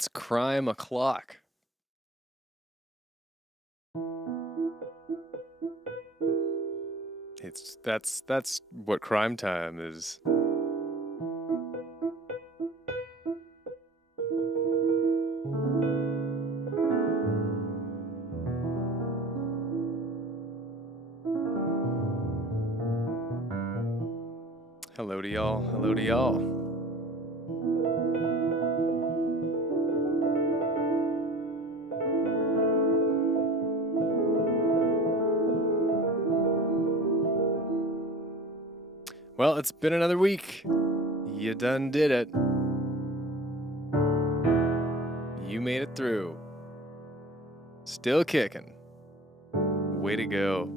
It's crime o'clock. That's what crime time is. Hello to y'all. Hello to y'all. Well, it's been another week. You done did it. You made it through. Still kicking. Way to go.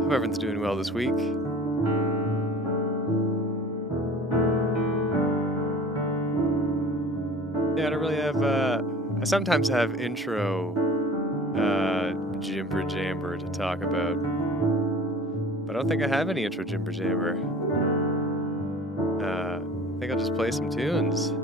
Hope everyone's doing well this week. Yeah, I don't really have, I sometimes have intro, jimber jamber to talk about. But I don't think I have any intro jimber jamber. I think I'll just play some tunes.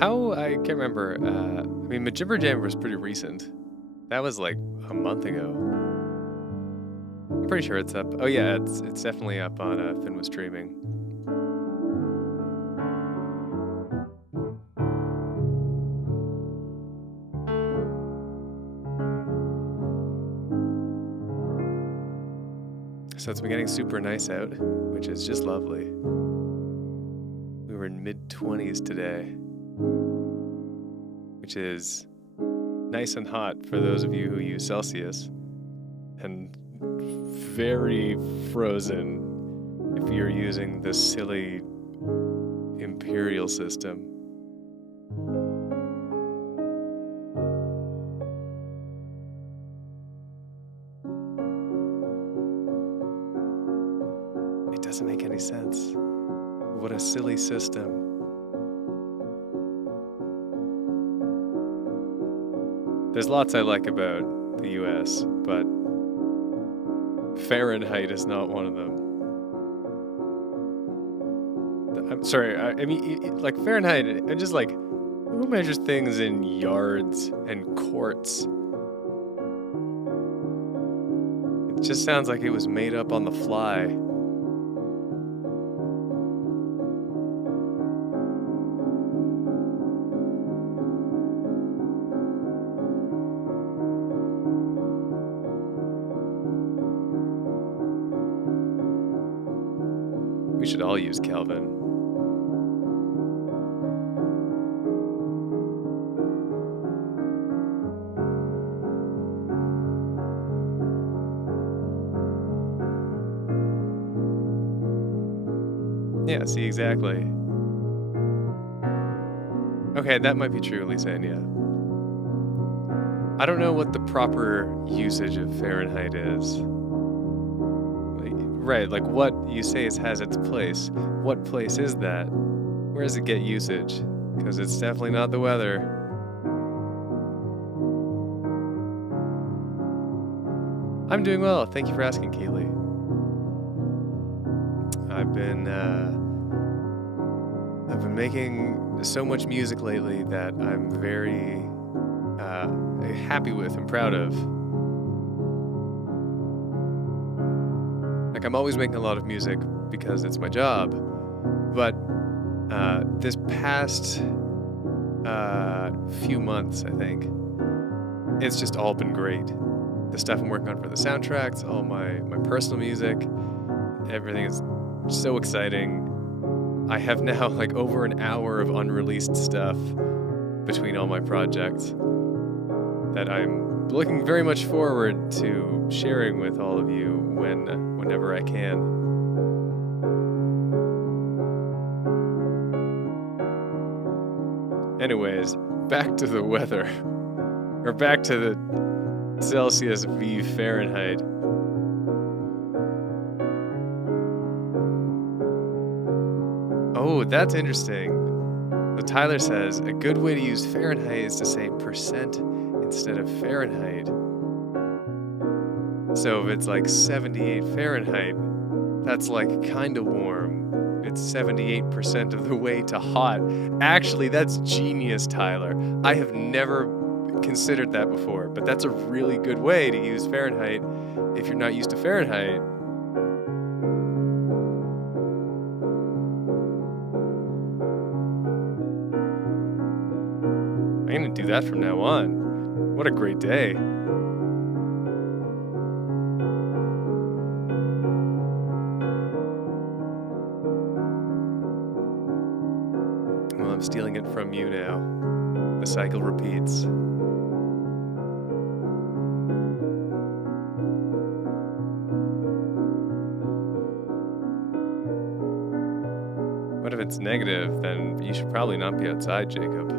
How I can't remember. I mean, Majimmer Jam was pretty recent. That was like a month ago. I'm pretty sure it's up. Oh yeah, it's definitely up on Finwa streaming. So it's been getting super nice out, which is just lovely. We were in mid-20s today, which is nice and hot for those of you who use Celsius, and very frozen if you're using the silly imperial system. It doesn't make any sense. What a silly system. There's lots I like about the US, but Fahrenheit is not one of them. I'm sorry, I mean, like Fahrenheit, I'm just like, who measures things in yards and quarts? It just sounds like it was made up on the fly. We should all use Kelvin. Yeah, see, exactly. Okay, that might be true, Lisanne, yeah. I don't know what the proper usage of Fahrenheit is. Right, like what you say has its place. What place is that? Where does it get usage? Because it's definitely not the weather. I'm doing well. Thank you for asking, Keely. I've been making so much music lately that I'm very happy with and proud of. Like, I'm always making a lot of music because it's my job, but this past few months, I think, it's just all been great. The stuff I'm working on for the soundtracks, all my personal music, everything is so exciting. I have now like over an hour of unreleased stuff between all my projects that I'm looking very much forward to sharing with all of you whenever I can. Anyways, back to the weather. Or back to the Celsius v Fahrenheit. Oh, that's interesting. So Tyler says, a good way to use Fahrenheit is to say percent instead of Fahrenheit. So if it's like 78 Fahrenheit, that's like kind of warm. It's 78% of the way to hot. Actually, that's genius, Tyler. I have never considered that before, but that's a really good way to use Fahrenheit if you're not used to Fahrenheit. I'm gonna do that from now on. What a great day. Well, I'm stealing it from you now. The cycle repeats. What if it's negative? Then you should probably not be outside, Jacob.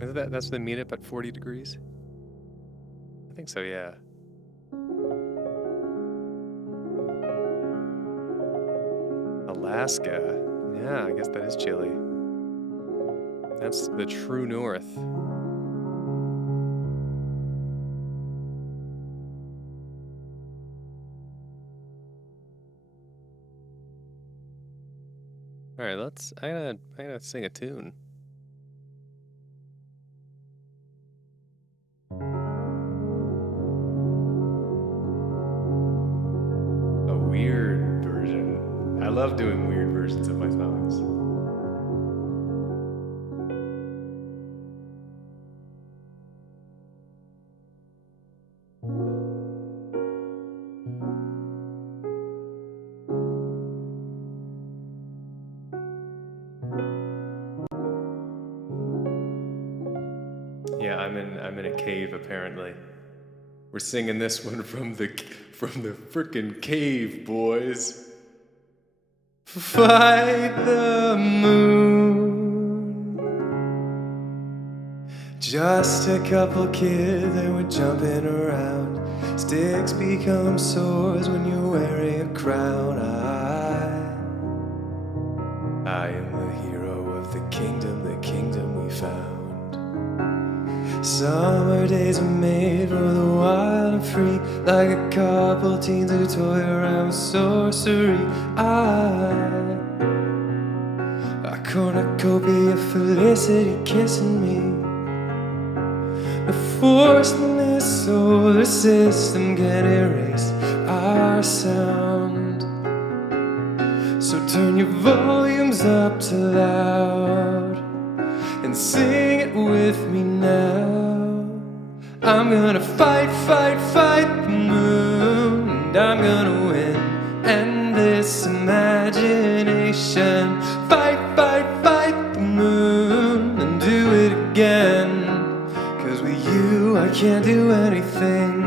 That's when they meet up at 40 degrees? I think so, yeah. Alaska. Yeah, I guess that is chilly. That's the true north. All right, I gotta sing a tune. A weird version. I love doing weird versions of my songs. Yeah, I'm in a cave apparently. We're singing this one from the frickin' cave, boys. Fight the moon. Just a couple kids, they were jumping around. Sticks become swords when you're wearing a crown. I am the hero of the kingdom we found. Summer days are made for the wild and free, like a couple teens who toy around with sorcery. A cornucopia of felicity kissing me. The force in this solar system can erase our sound. So turn your volumes up to loud and sing it with me now. I'm gonna fight, fight, fight the moon, and I'm gonna win endless imagination. Fight, fight, fight the moon, and do it again. 'Cause with you I can't do anything.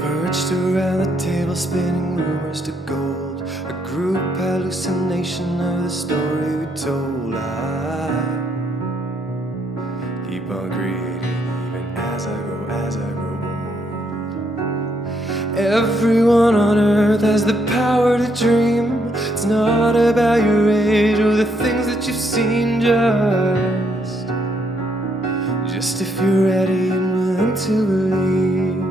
Perched around the table, spinning rumors to gold, a group hallucination of the story we told. I keep on creating even as I grow old. Everyone on earth has the power to dream. It's not about your age or the things that you've seen, just if you're ready and willing to believe.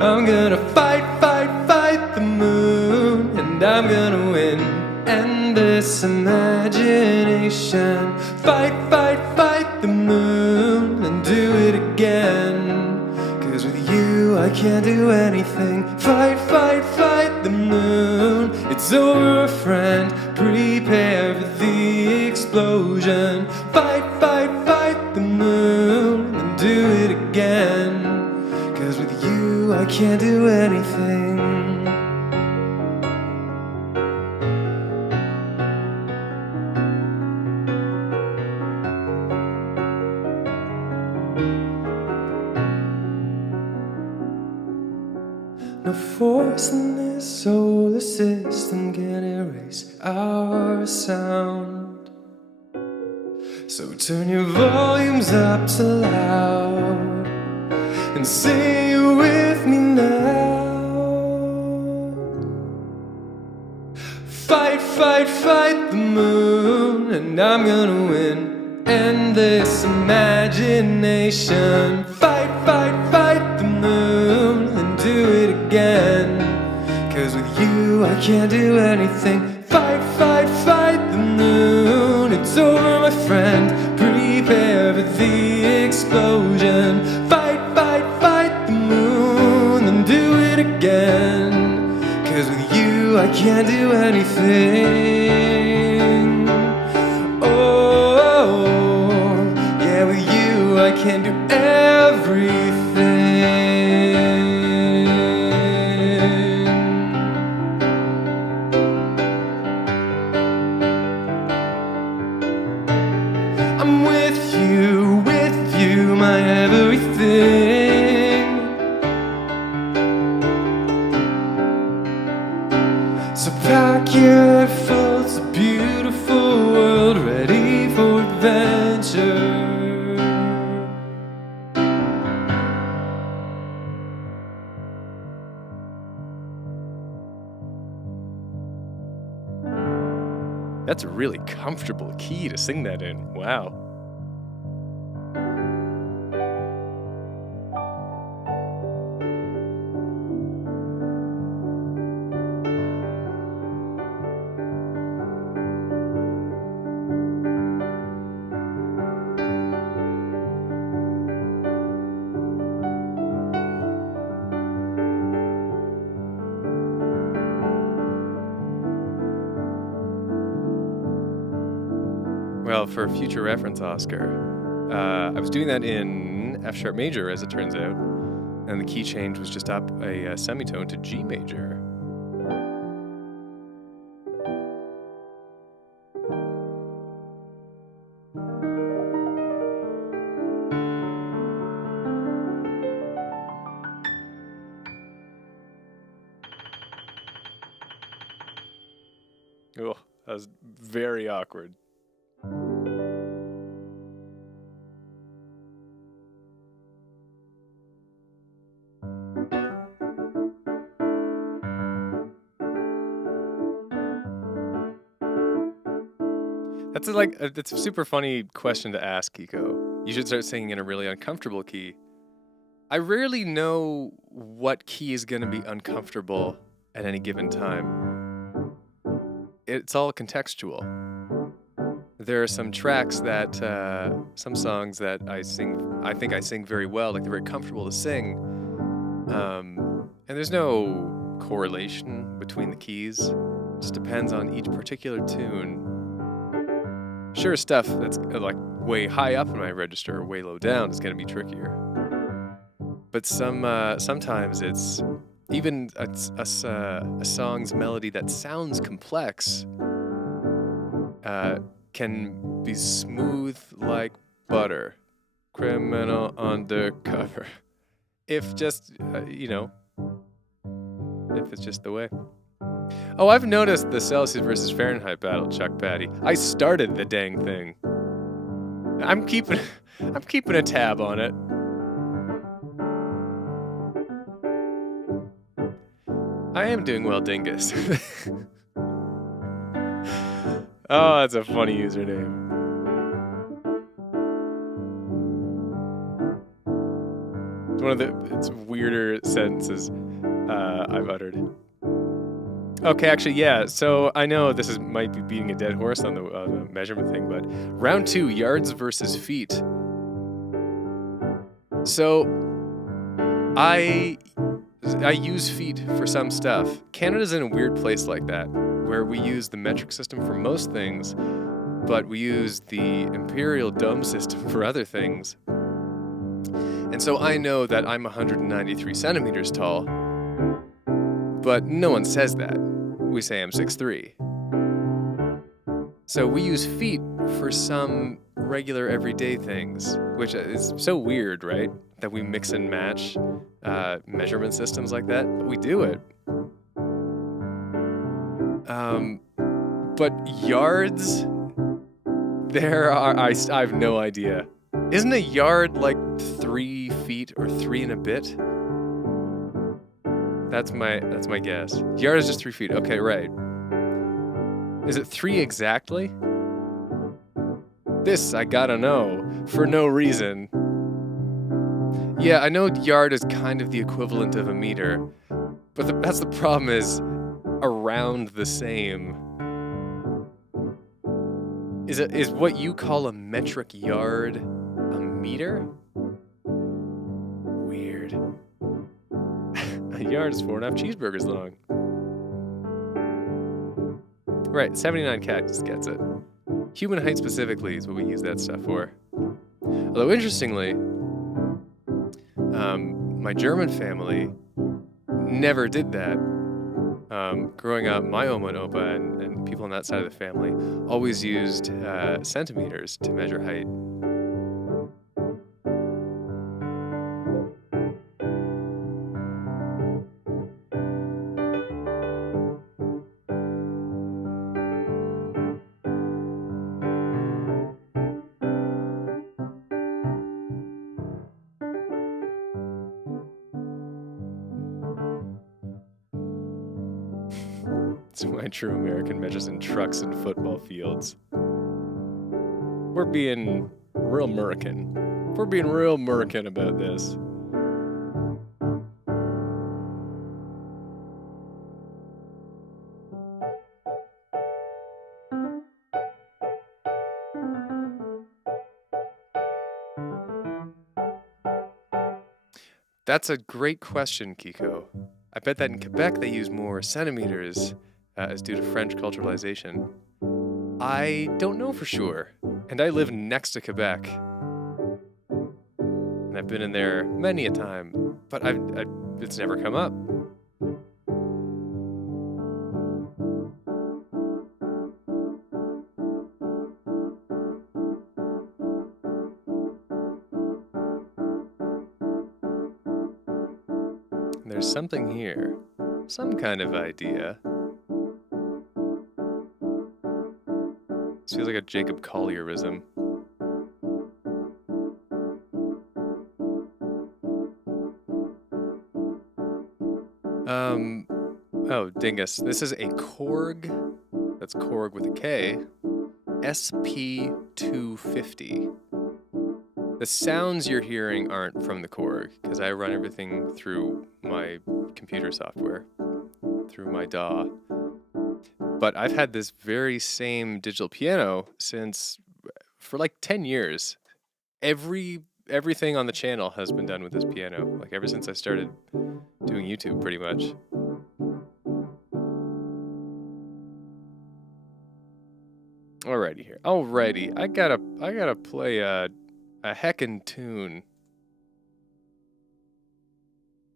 I'm gonna fight, fight, fight the moon, and I'm gonna win endless imagination. Fight, fight, fight the moon, and do it again. 'Cause with you I can't do anything. Fight, fight, fight the moon. It's over, friend, prepare for the explosion. Fight, fight, fight the moon, and do it again. 'Cause with you I can't do anything. No force in this solar system can erase our sound. So turn your volumes up to loud and sing it with me now. Fight, fight, fight the moon, and I'm gonna win endless imagination. Fight, fight, fight the moon, and do it again. 'Cause with you I can't do anything. Fight, fight, fight the moon. It's over, my friend, prepare for the explosion. Fight, fight, fight the moon, and do it again. 'Cause with you I can't do anything. Oh, yeah, with you I can do everything. I'm with you, That's a really comfortable key to sing that in. Wow. Well, for future reference, Oscar, I was doing that in F sharp major, as it turns out, and the key change was just up a semitone to G major. Oh, that was very awkward. That's a super funny question to ask, Kiko. You should start singing in a really uncomfortable key. I rarely know what key is going to be uncomfortable at any given time. It's all contextual. There are some tracks that, some songs that I think I sing very well, like they're very comfortable to sing. And there's no correlation between the keys. It just depends on each particular tune. Sure, stuff that's like way high up in my register or way low down is going to be trickier. But sometimes it's even a song's melody that sounds complex can be smooth like butter, criminal undercover. If just, if it's just the way. Oh, I've noticed the Celsius versus Fahrenheit battle, Chuck Patty. I started the dang thing. I'm keeping a tab on it. I am doing well, Dingus. Oh, that's a funny username. It's one of the weirder sentences I've uttered. Okay, actually, yeah. So I know this might be beating a dead horse on the measurement thing, but round 2, yards versus feet. So I use feet for some stuff. Canada's in a weird place like that, where we use the metric system for most things, but we use the imperial dome system for other things. And so I know that I'm 193 centimeters tall, but no one says that. We say I'm 6'3". So we use feet for some regular everyday things, which is so weird, right? That we mix and match measurement systems like that, but we do it. But yards, I have no idea. Isn't a yard like 3 feet or 3 and a bit? That's my guess. Yard is just 3 feet. Okay, right. Is it 3 exactly? This I gotta know for no reason. Yeah, I know yard is kind of the equivalent of a meter, but that's the problem is around the same. Is what you call a metric yard a meter? Weird. A yard is 4.5 cheeseburgers long. Right, 79 Cactus gets it. Human height specifically is what we use that stuff for. Although interestingly, my German family never did that. Growing up, my Oma and Opa and people on that side of the family always used centimeters to measure height. most of my true American measures in trucks and football fields. We're being real American. We're being real American about this. That's a great question, Kiko. I bet that in Quebec they use more centimeters as due to French culturalization. I don't know for sure, and I live next to Quebec. And I've been in there many a time, but it's never come up. There's something here. Some kind of idea. This feels like a Jacob Collierism. Oh, dingus. This is a Korg. That's Korg with a K. SP250. The sounds you're hearing aren't from the Korg, because I run everything through my computer software, through my DAW. But I've had this very same digital piano for like 10 years. Everything on the channel has been done with this piano, like ever since I started doing YouTube, pretty much. Alrighty. I gotta play a heckin' tune.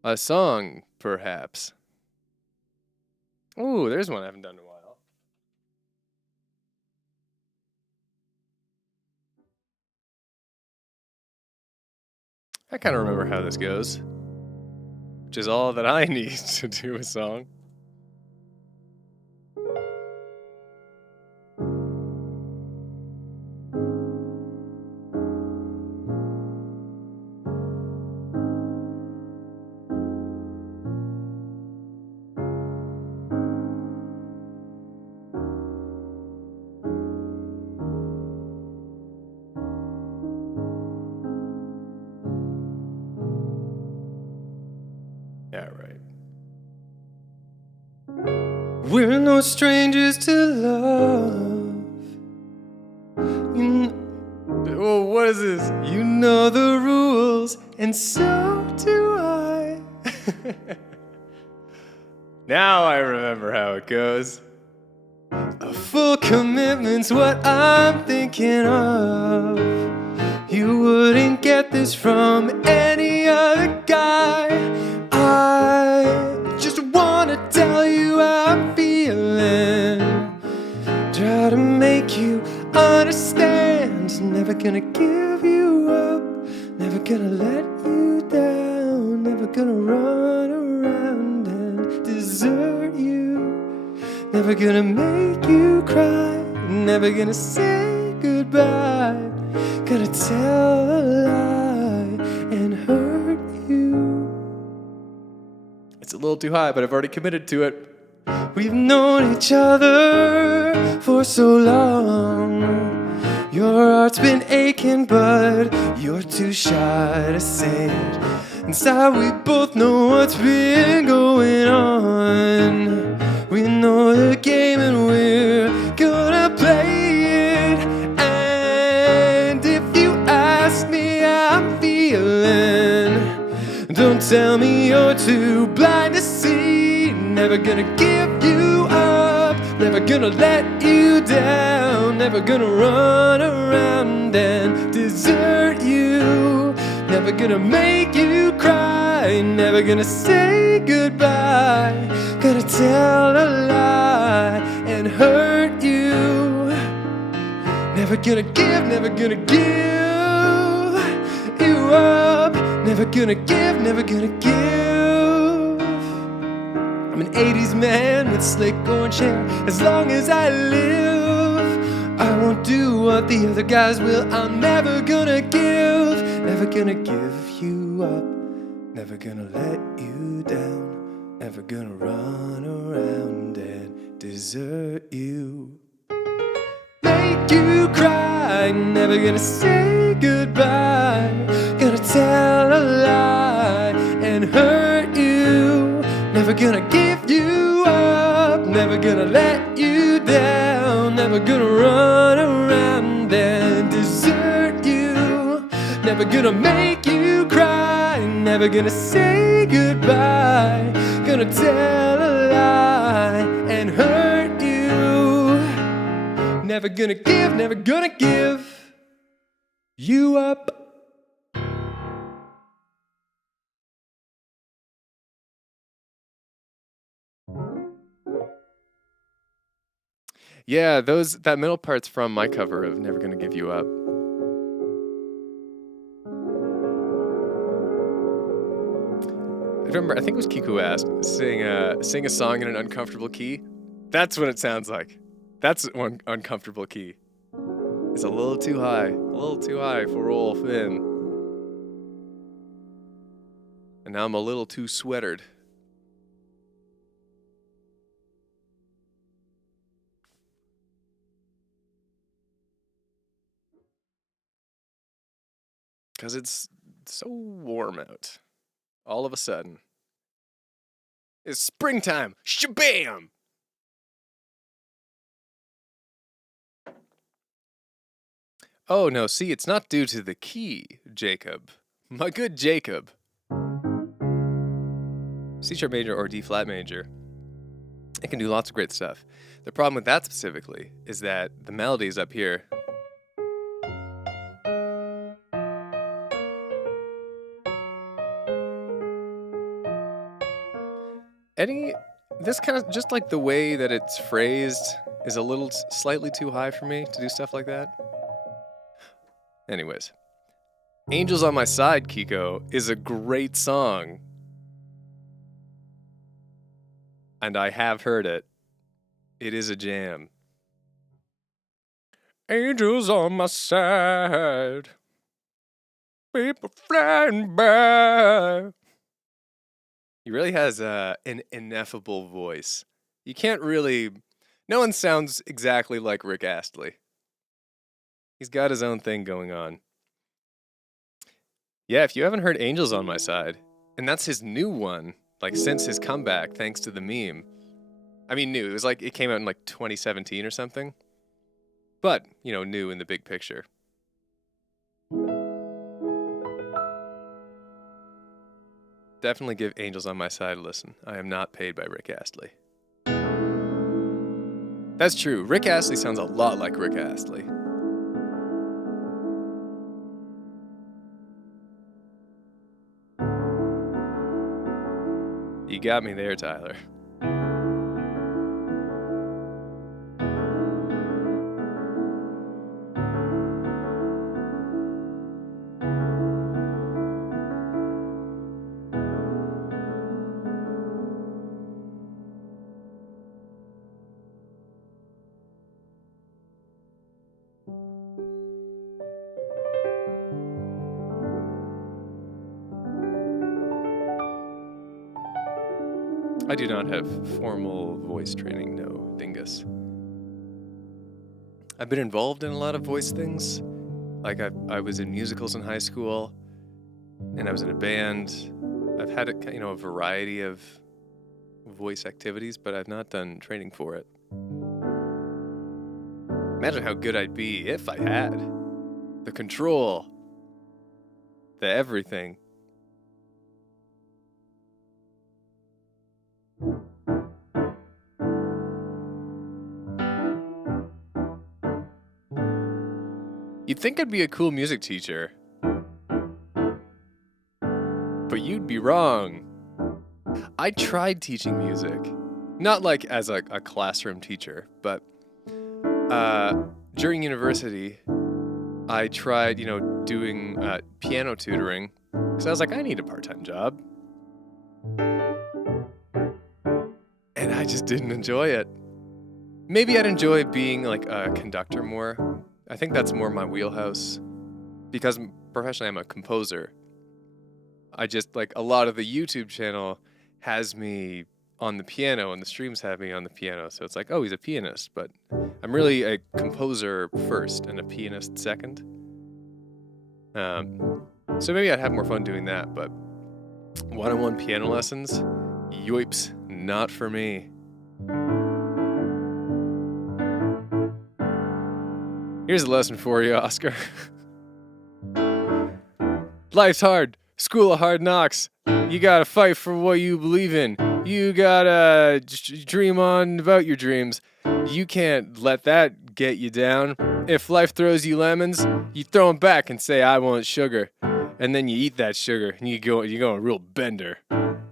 A song, perhaps. Ooh, there's one I haven't done in a while. I kind of remember how this goes, which is all that I need to do a song. We're no strangers to love. Oh, what is this? You know the rules, and so do I. Now I remember how it goes. A full commitment's what I'm thinking of. You wouldn't get this from any other guy. I just wanna tell you how I'm feeling. Try to make you understand. Never gonna give you up. Never gonna let you down. Never gonna run around and desert you. Never gonna make you cry. Never gonna say goodbye. Gonna tell a lie and hurt you. It's a little too high, but I've already committed to it. We've known each other for so long. Your heart's been aching, but you're too shy to say it. Inside we both know what's been going on. We know the game and we're gonna play it. And if you ask me how I'm feeling, don't tell me you're too blind to see. Never gonna give you up. Never gonna let you down. Never gonna run around and desert you. Never gonna make you cry. Never gonna say goodbye. Gonna tell a lie and hurt you. Never gonna give you up. Never gonna give. I'm an 80s man with slick orange hair. As long as I live, I won't do what the other guys will. I'm never gonna give you up. Never gonna let you down. Never gonna run around and desert you. Make you cry, never gonna say goodbye. Gonna tell a lie and hurt you. Never gonna give you up, never gonna let you down. Never gonna run around and desert you. Never gonna make you cry, never gonna say goodbye. Gonna tell a lie and hurt you. Never gonna give you up. Yeah, that middle part's from my cover of Never Gonna Give You Up. I remember, I think it was Kiku who asked, sing a song in an uncomfortable key. That's what it sounds like. That's one uncomfortable key. It's a little too high for old Finn. And now I'm a little too sweatered. Because it's so warm out. All of a sudden. It's springtime. Shabam! Oh, no, see, it's not due to the key, Jacob. My good Jacob. C sharp major or D flat major. It can do lots of great stuff. The problem with that specifically is that the melody is up here. This kind of, just like the way that it's phrased is a little slightly too high for me to do stuff like that. Anyways. Angels on My Side, Kiko, is a great song. And I have heard it. It is a jam. Angels on my side. People flying by. He really has an ineffable voice. You can't really... No one sounds exactly like Rick Astley. He's got his own thing going on. Yeah, if you haven't heard Angels on My Side, and that's his new one, like since his comeback, thanks to the meme. I mean, new. It was like, it came out in like 2017 or something. But, you know, new in the big picture. Definitely give Angels on My Side a listen. I am not paid by Rick Astley. That's true. Rick Astley sounds a lot like Rick Astley. You got me there, Tyler. I do not have formal voice training, no, dingus. I've been involved in a lot of voice things. Like I was in musicals in high school, and I was in a band. I've had a variety of voice activities, but I've not done training for it. Imagine how good I'd be if I had the control, the everything. You'd think I'd be a cool music teacher, but you'd be wrong. I tried teaching music, not like as a classroom teacher, but during university, I tried, doing piano tutoring, because I was like, I need a part-time job. And I just didn't enjoy it. Maybe I'd enjoy being like a conductor more. I think that's more my wheelhouse, because professionally I'm a composer. I just, like, a lot of the YouTube channel has me on the piano and the streams have me on the piano. So it's like, oh, he's a pianist, but I'm really a composer first and a pianist second. So maybe I'd have more fun doing that, but one-on-one piano lessons, yoips, not for me. Here's a lesson for you, Oscar. Life's hard. School of hard knocks. You gotta fight for what you believe in. You gotta dream on about your dreams. You can't let that get you down. If life throws you lemons, you throw them back and say, I want sugar. And then you eat that sugar and you go a real bender.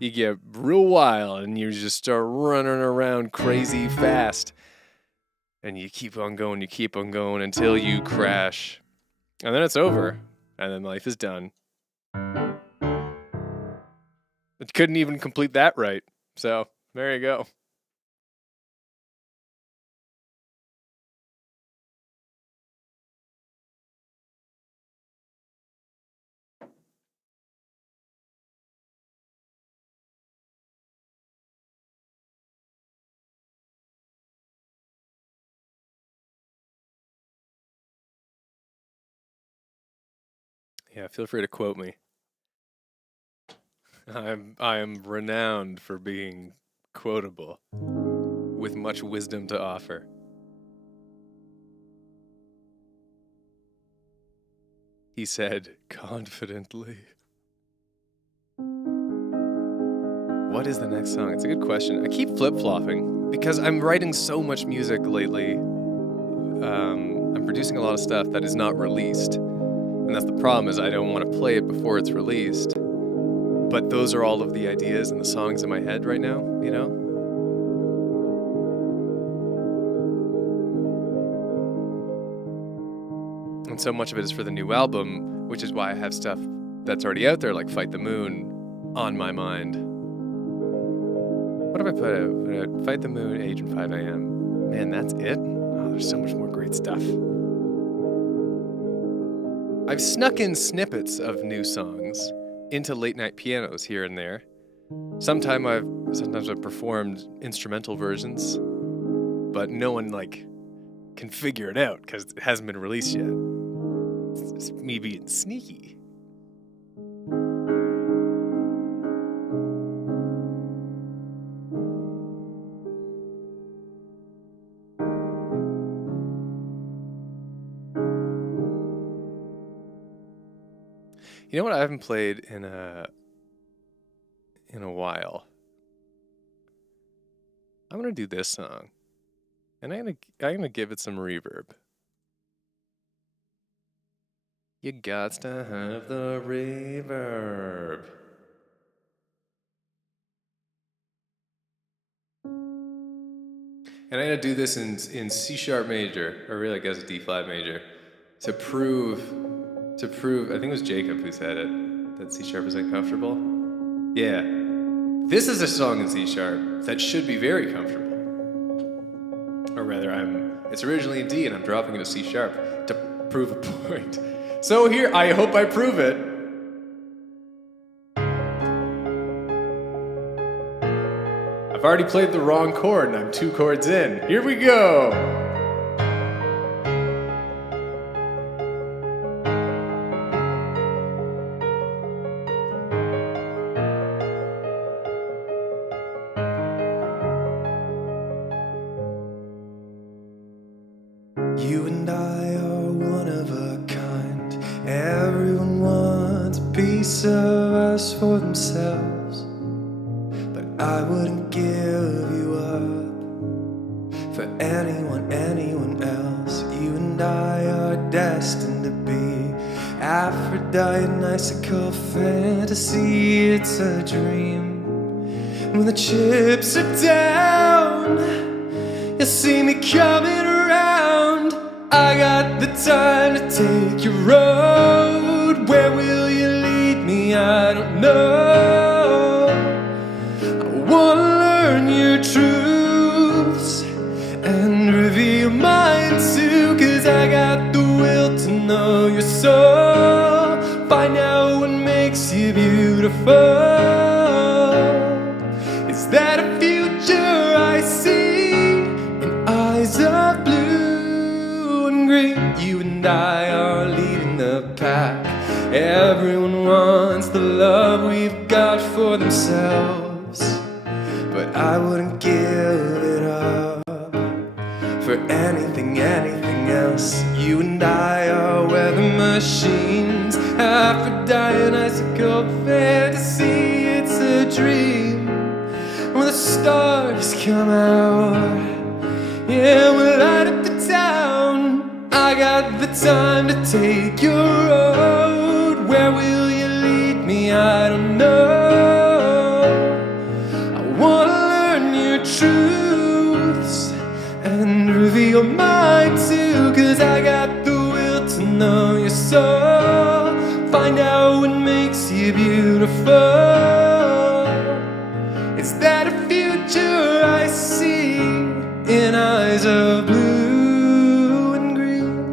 You get real wild and you just start running around crazy fast. And you keep on going until you crash. And then it's over. And then life is done. It couldn't even complete that right. So, there you go. Yeah, feel free to quote me. I am renowned for being quotable, with much wisdom to offer. He said confidently. What is the next song? It's a good question. I keep flip-flopping because I'm writing so much music lately. I'm producing a lot of stuff that is not released. And that's the problem, is I don't want to play it before it's released. But those are all of the ideas and the songs in my head right now, you know? And so much of it is for the new album, which is why I have stuff that's already out there, like Fight the Moon, on my mind. What have I put out? Fight the Moon, Age and 5 a.m. Man, that's it? Oh, there's so much more great stuff. I've snuck in snippets of new songs into late night pianos here and there. Sometimes I've performed instrumental versions, but no one can figure it out because it hasn't been released yet. It's me being sneaky. You know what I haven't played in a while? I'm gonna do this song, and I'm gonna give it some reverb. You gots to have the reverb. And I'm gonna do this in C sharp major, or really I guess D flat major, to prove, I think it was Jacob who said it, that C sharp is uncomfortable. Yeah. This is a song in C sharp that should be very comfortable. Or rather, it's originally in D and I'm dropping it to C sharp to prove a point. So here, I hope I prove it. I've already played the wrong chord and I'm 2 chords in. Here we go. You and I are one of a kind. Everyone wants a piece of us for themselves. But I wouldn't give you up for anyone else. You and I are destined to be Aphrodite, an icicle fantasy. It's a dream. And when the chips are down, you'll see me coming around. I got the time to take your road. Where will you lead me? I don't know. I wanna learn your truths and reveal mine too, 'cause I got the will to know your soul. Find out what makes you beautiful. You and I are leading the pack. Everyone wants the love we've got for themselves, but I wouldn't give it up for anything else. You and I are weather machines, Aphrodite and icicle fantasy. It's a dream when the stars come out. Yeah, we'll light up the town. I got the time to take your road. Where will you lead me? I don't know. I wanna learn your truths and reveal mine too, 'cause I got the will to know your soul. Find out what makes you beautiful. Is that a future I see in eyes of blue and green?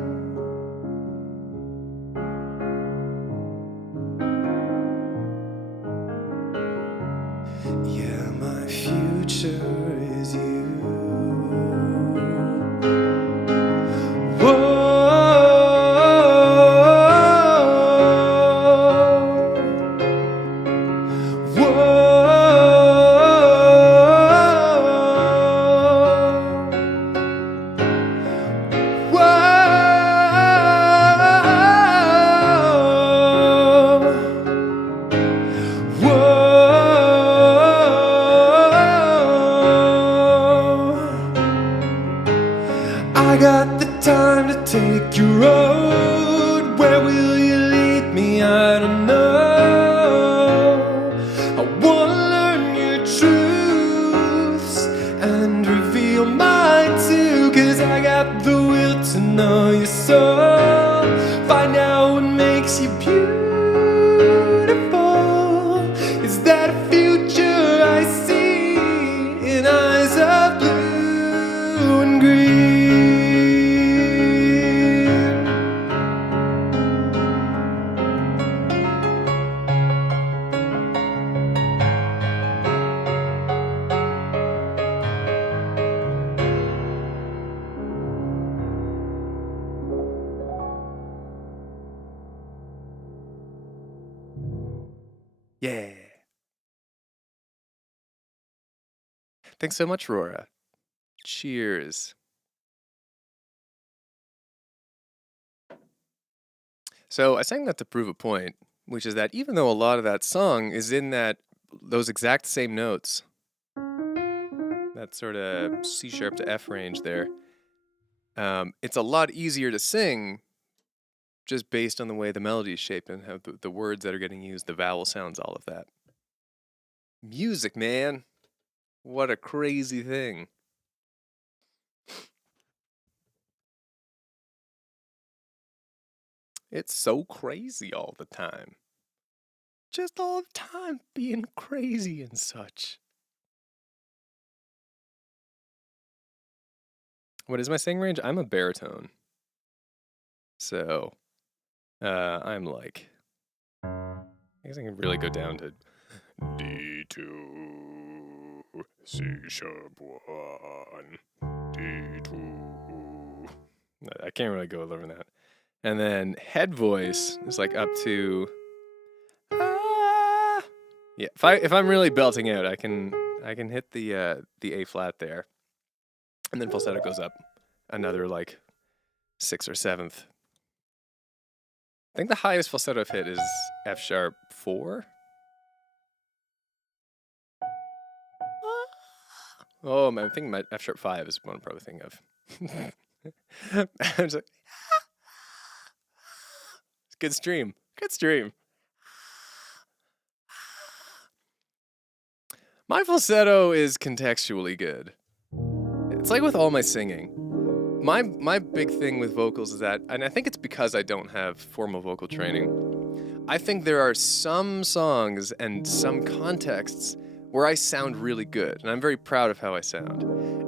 Yeah, my future is you. Whoa. I got the time to take your road. Where will you lead me? I don't know. I wanna learn your truths and reveal mine too, 'cause I got the will to know your soul. Find out what makes you beautiful. Is that a future I see in eyes of blue and green? Yeah. Thanks so much, Rora. Cheers. So I sang that to prove a point, which is that even though a lot of that song is in those exact same notes, that sort of C sharp to F range there, it's a lot easier to sing just based on the way the melody is shaped and how the words that are getting used, the vowel sounds, all of that. Music, man. What a crazy thing. It's so crazy all the time. Just all the time being crazy and such. What is my sing range? I'm a baritone. So, I'm like, I guess I can really go down to D2, C sharp 1, D2. I can't really go lower than that. And then head voice is like up to, yeah. If I'm really belting out, I can hit the A flat there, and then falsetto goes up another like 6th or 7th. I think the highest falsetto I've hit is F sharp 4. Oh, I think my F sharp 5 is one I'm probably thinking of. I'm just like, good stream. Good stream. My falsetto is contextually good. It's like with all my singing. My big thing with vocals is that, and I think it's because I don't have formal vocal training, I think there are some songs and some contexts where I sound really good, and I'm very proud of how I sound.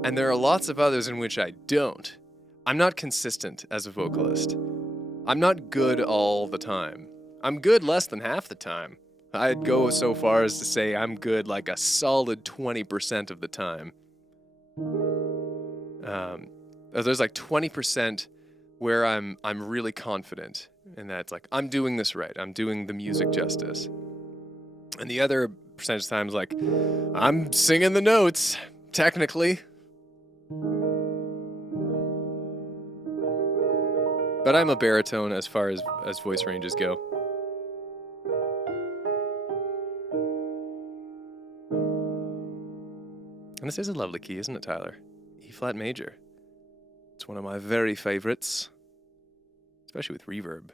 And there are lots of others in which I don't. I'm not consistent as a vocalist. I'm not good all the time. I'm good less than half the time. I'd go so far as to say I'm good like a solid 20% of the time. There's like 20% where I'm really confident in that it's like I'm doing this right. I'm doing the music justice. And the other percentage of times like I'm singing the notes technically. But I'm a baritone as far as voice ranges go. And this is a lovely key, isn't it, Tyler? E flat major. It's one of my very favorites, especially with reverb.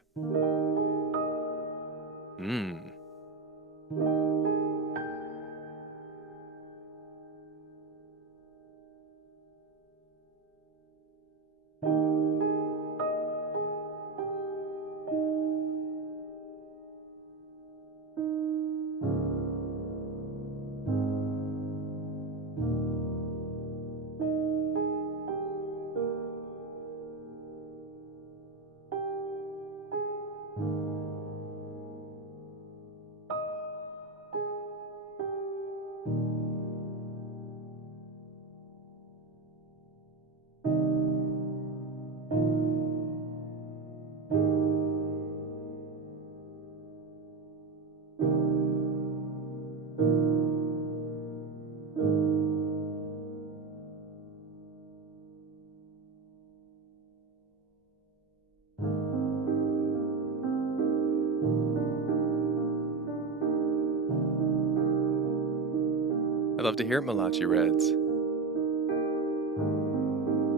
I love to hear it, Malachi Reds.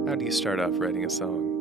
How do you start off writing a song?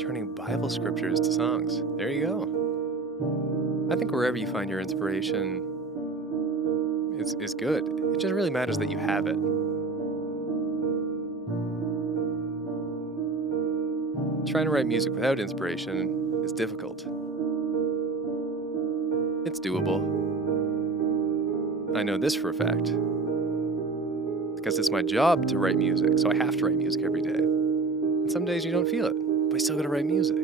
Turning Bible scriptures to songs. There you go. I think wherever you find your inspiration is good. It just really matters that you have it. Trying to write music without inspiration is difficult. It's doable. I know this for a fact. Because it's my job to write music, so I have to write music every day. And some days you don't feel it, but you still gotta write music.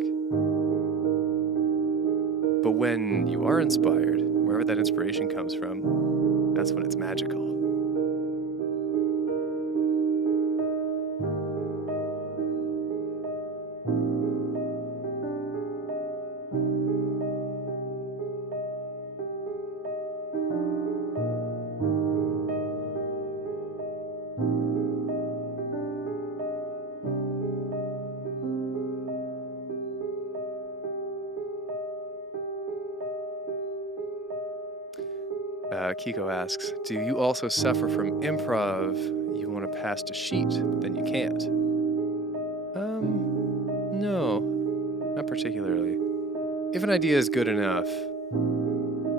But when you are inspired, wherever that inspiration comes from, that's when it's magical. Kiko asks, do you also suffer from improv? You want to pass to sheet, but then you can't. No, not particularly. If an idea is good enough,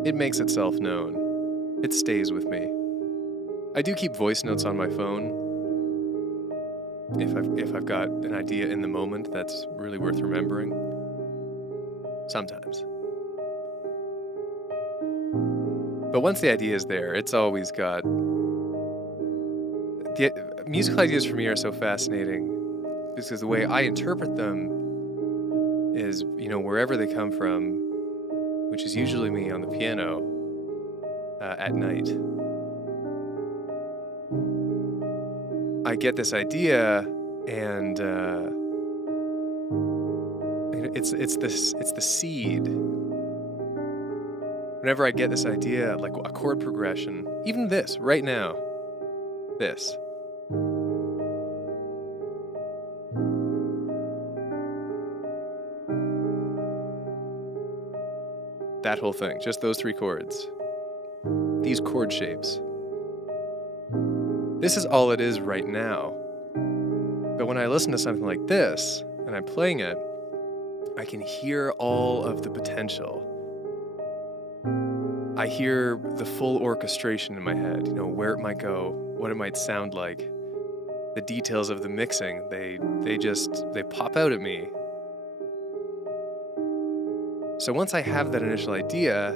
it makes itself known. It stays with me. I do keep voice notes on my phone. If I've got an idea in the moment that's really worth remembering. Sometimes. But once the idea is there, it's always got... musical ideas for me are so fascinating because the way I interpret them is, wherever they come from, which is usually me on the piano at night. I get this idea and it's the seed. Whenever I get this idea, like a chord progression, even this, right now, this. That whole thing, just those three chords. These chord shapes. This is all it is right now. But when I listen to something like this, and I'm playing it, I can hear all of the potential. I hear the full orchestration in my head, where it might go, what it might sound like. the details of the mixing, they pop out at me. So once I have that initial idea,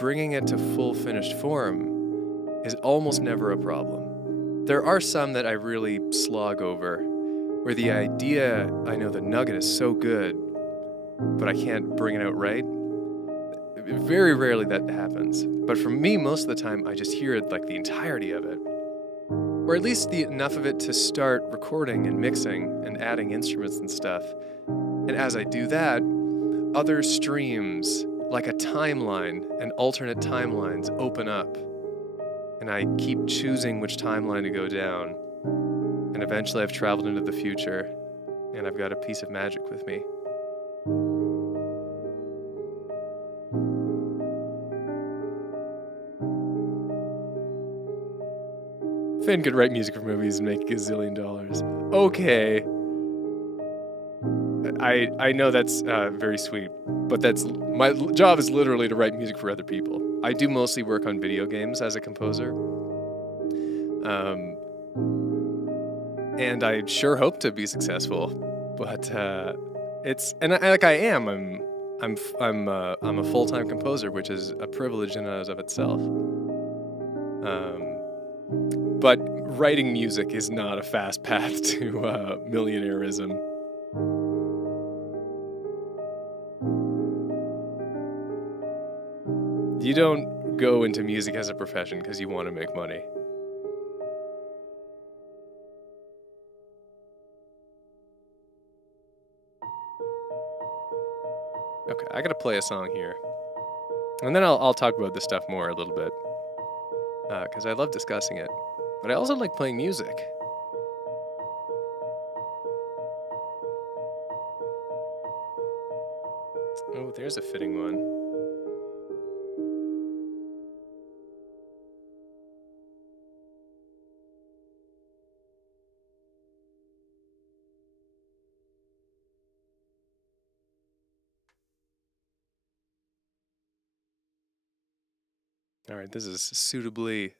bringing it to full finished form is almost never a problem. There are some that I really slog over, where the idea, I know the nugget is so good, but I can't bring it out right. Very rarely that happens. But for me, most of the time, I just hear like the entirety of it. Or at least enough of it to start recording and mixing and adding instruments and stuff. And as I do that, other streams, like a timeline and alternate timelines, open up. And I keep choosing which timeline to go down. And eventually I've traveled into the future, and I've got a piece of magic with me. Finn could write music for movies and make $1 gazillion. Okay. I know that's very sweet, but that's my job is literally to write music for other people. I do mostly work on video games as a composer. And I sure hope to be successful, but I am. I'm a full-time composer, which is a privilege in and of itself. But writing music is not a fast path to millionairism. You don't go into music as a profession because you want to make money. Okay, I gotta play a song here. And then I'll talk about this stuff more a little bit. Because I love discussing it. But I also like playing music. Oh, there's a fitting one. All right, this is suitably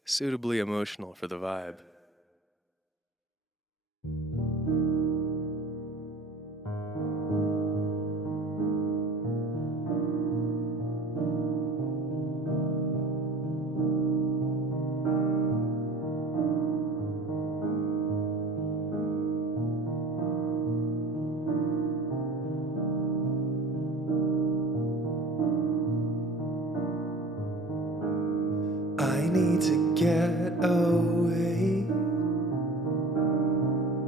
emotional for the vibe. I need to get away,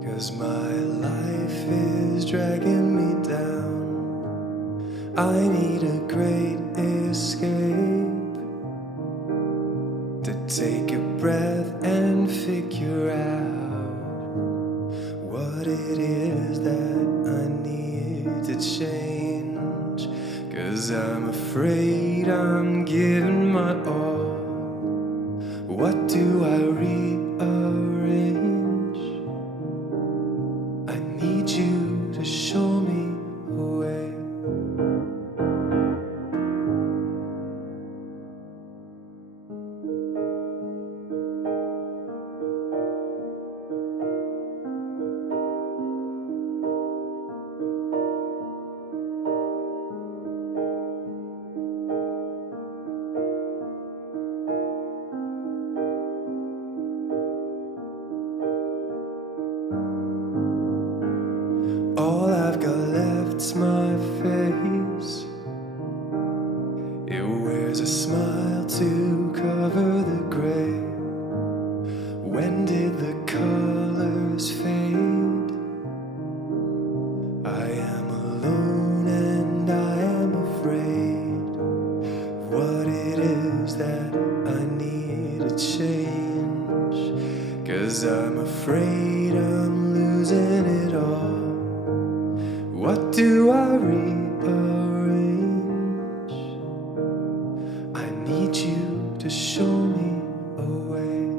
'cause my life is dragging me down. I need a great escape, to take a breath and figure out what it is that I need to change. 'Cause I'm afraid I'm giving my all. What do I rearrange? I need you to show me a way. All I've got left's my face. It wears a smile to cover the gray. When did the colors fade? I am alone and I am afraid of what it is that I need to change. 'Cause I'm afraid I'm losing it all. What do I rearrange? I need you to show me a way.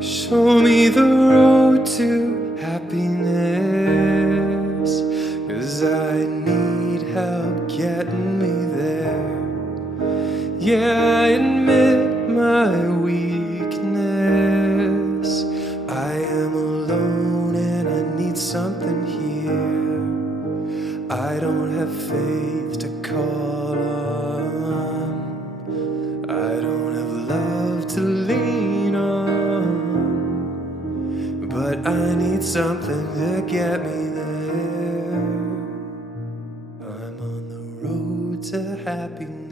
Show me the road to happiness, 'cause I need help getting me there. Yeah, I admit my weakness. I am alone and I need something here. I don't have faith to call on. I don't have love to lean on. But I need something to get me there. I'm on the road to happiness.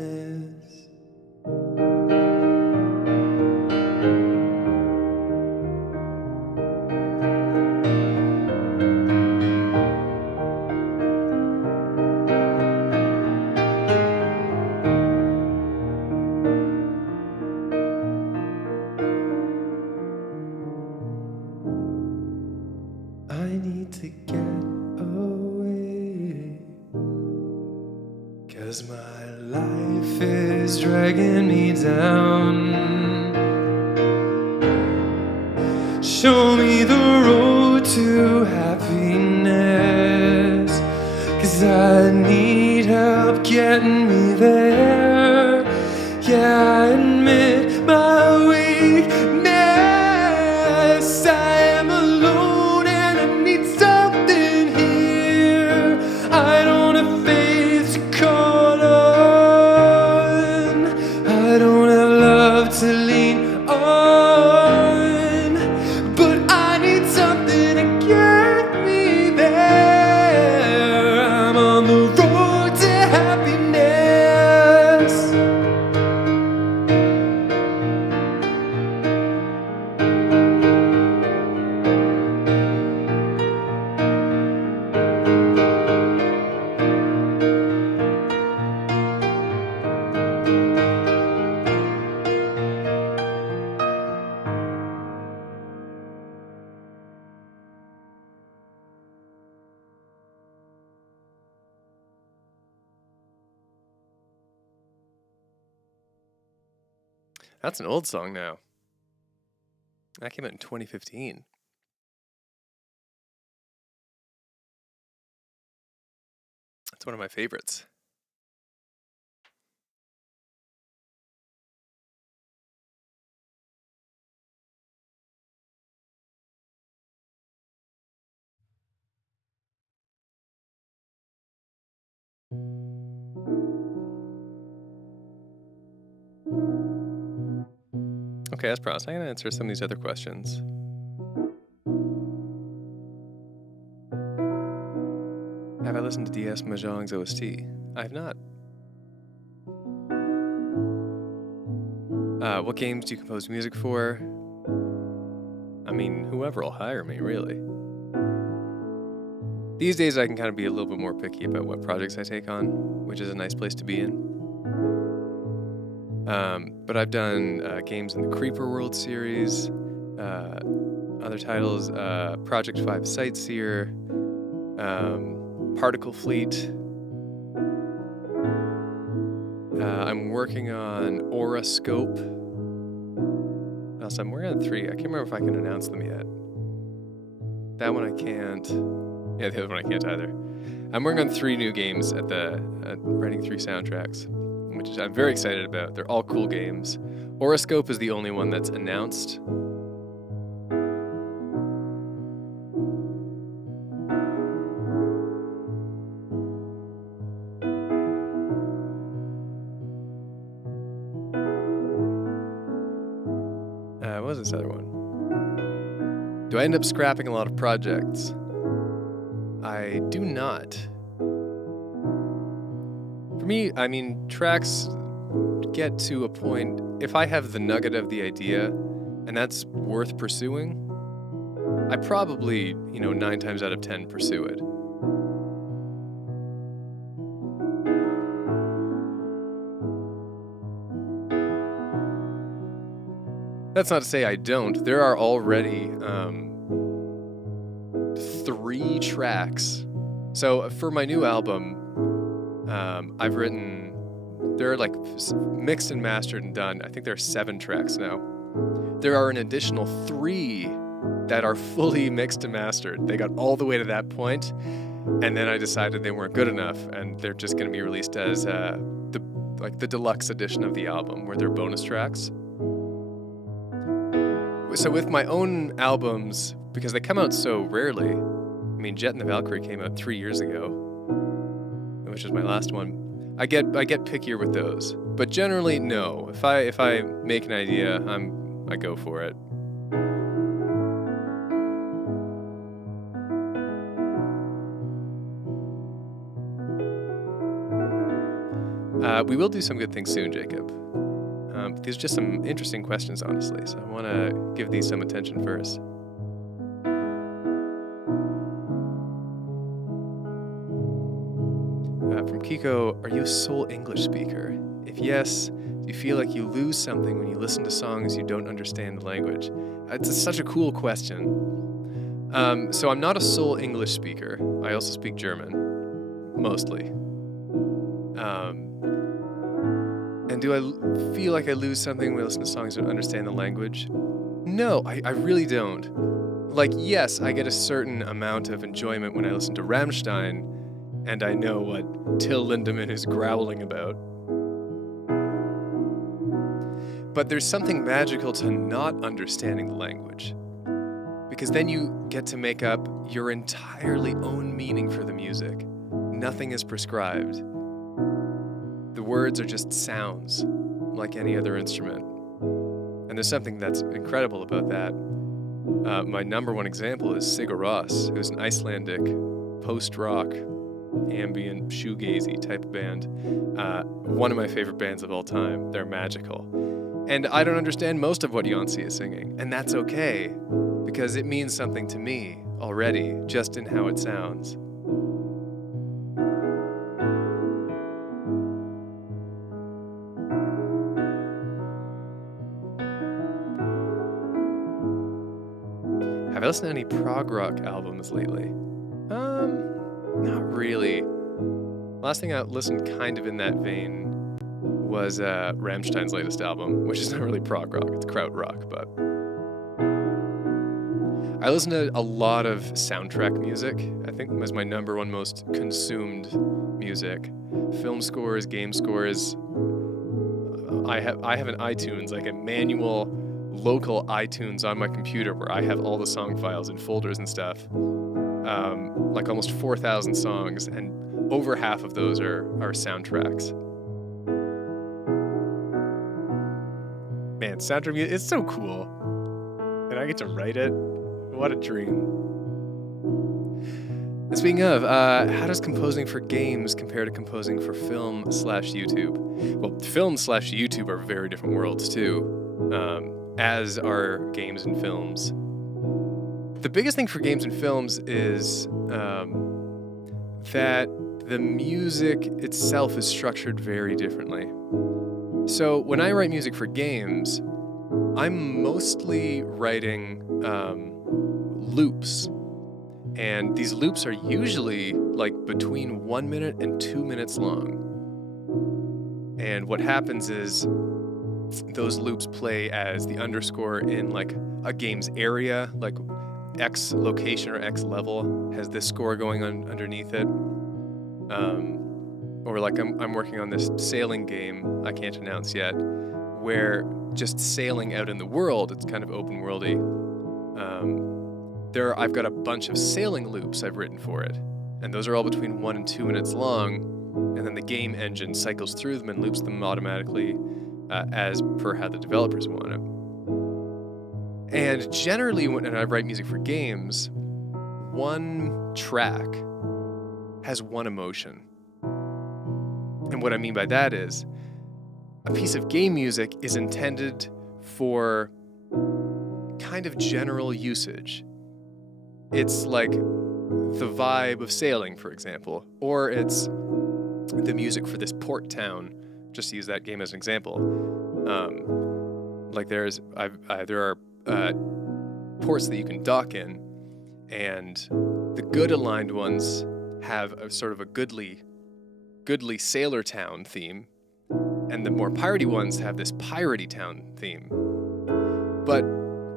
I need to get away, 'cause my life is dragging me down. Show me the road to happiness, 'cause I need help getting me there. Yeah, I admit my weakness. I am alone and I need something here. I don't have faith to call on. I don't have love to lean on. But I need something to get me there. I'm on the road to happiness. That's an old song now. That came out in 2015. That's one of my favorites. Okay, that's promising. I'm gonna answer some of these other questions. Have I listened to DS Mahjong's OST? I have not. What games do you compose music for? I mean, whoever will hire me, really. These days I can kind of be a little bit more picky about what projects I take on, which is a nice place to be in. But I've done games in the Creeper World series, other titles, Project 5 Sightseer, Particle Fleet. I'm working on Auroscope. Also, I'm working on 3. I can't remember if I can announce them yet. That one I can't. Yeah, the other one I can't either. I'm working on 3 new games at writing 3 soundtracks, which I'm very excited about. They're all cool games. Auroscope is the only one that's announced. What was this other one? Do I end up scrapping a lot of projects? I do not. For me, I mean, tracks get to a point, if I have the nugget of the idea, and that's worth pursuing, I probably, 9 times out of 10 pursue it. That's not to say I don't. There are already 3 tracks. So for my new album, I've written, they're like mixed and mastered and done. I think there are 7 tracks now. There are an additional 3 that are fully mixed and mastered. They got all the way to that point, and then I decided they weren't good enough, and they're just going to be released as the like the deluxe edition of the album, where they're bonus tracks. So with my own albums, because they come out so rarely, I mean, Jet and the Valkyrie came out 3 years ago, which is my last one. I get pickier with those, but generally, no. If I make an idea, I go for it. We will do some good things soon, Jacob. These are just some interesting questions, honestly, so I want to give these some attention first. From Kiko, are you a sole English speaker? If yes, do you feel like you lose something when you listen to songs you don't understand the language? It's such a cool question. So I'm not a sole English speaker. I also speak German, mostly. And do I feel like I lose something when I listen to songs that don't understand the language? No, I really don't. Like, yes, I get a certain amount of enjoyment when I listen to Rammstein, and I know what Till Lindemann is growling about. But there's something magical to not understanding the language. Because then you get to make up your entirely own meaning for the music. Nothing is prescribed. The words are just sounds, like any other instrument. And there's something that's incredible about that. My number one example is Sigur Rós, who's an Icelandic post-rock, ambient, shoegazy type of band. One of my favorite bands of all time. They're magical. And I don't understand most of what Jonsi is singing, and that's okay, because it means something to me already, just in how it sounds. Have I listened to any prog rock albums lately? Not really. Last thing I listened kind of in that vein was Rammstein's latest album, which is not really prog rock, it's krautrock, but I listen to a lot of soundtrack music. I think it was my number one most consumed music. Film scores, game scores. I have an iTunes, like a manual local iTunes on my computer where I have all the song files and folders and stuff. Like almost 4,000 songs, and over half of those are soundtracks. Man, soundtrack music, it's so cool. And I get to write it. What a dream. And speaking of, how does composing for games compare to composing for film/YouTube? Well, film/YouTube are very different worlds too, as are games and films. The biggest thing for games and films is that the music itself is structured very differently. So when I write music for games, I'm mostly writing loops. And these loops are usually like between 1 minute and 2 minutes long. And what happens is those loops play as the underscore in like a game's area, like X location or X level has this score going on underneath it. Or like I'm working on this sailing game I can't announce yet, where just sailing out in the world, it's kind of open worldy. I've got a bunch of sailing loops I've written for it, and those are all between 1 and 2 minutes long, and then the game engine cycles through them and loops them automatically as per how the developers want it. And generally, when I write music for games, one track has one emotion. And what I mean by that is, a piece of game music is intended for kind of general usage. It's like the vibe of sailing, for example, or it's the music for this port town, just to use that game as an example. Like there are ports that you can dock in, and the good aligned ones have a sort of a goodly sailor town theme, and the more piratey ones have this piratey town theme. But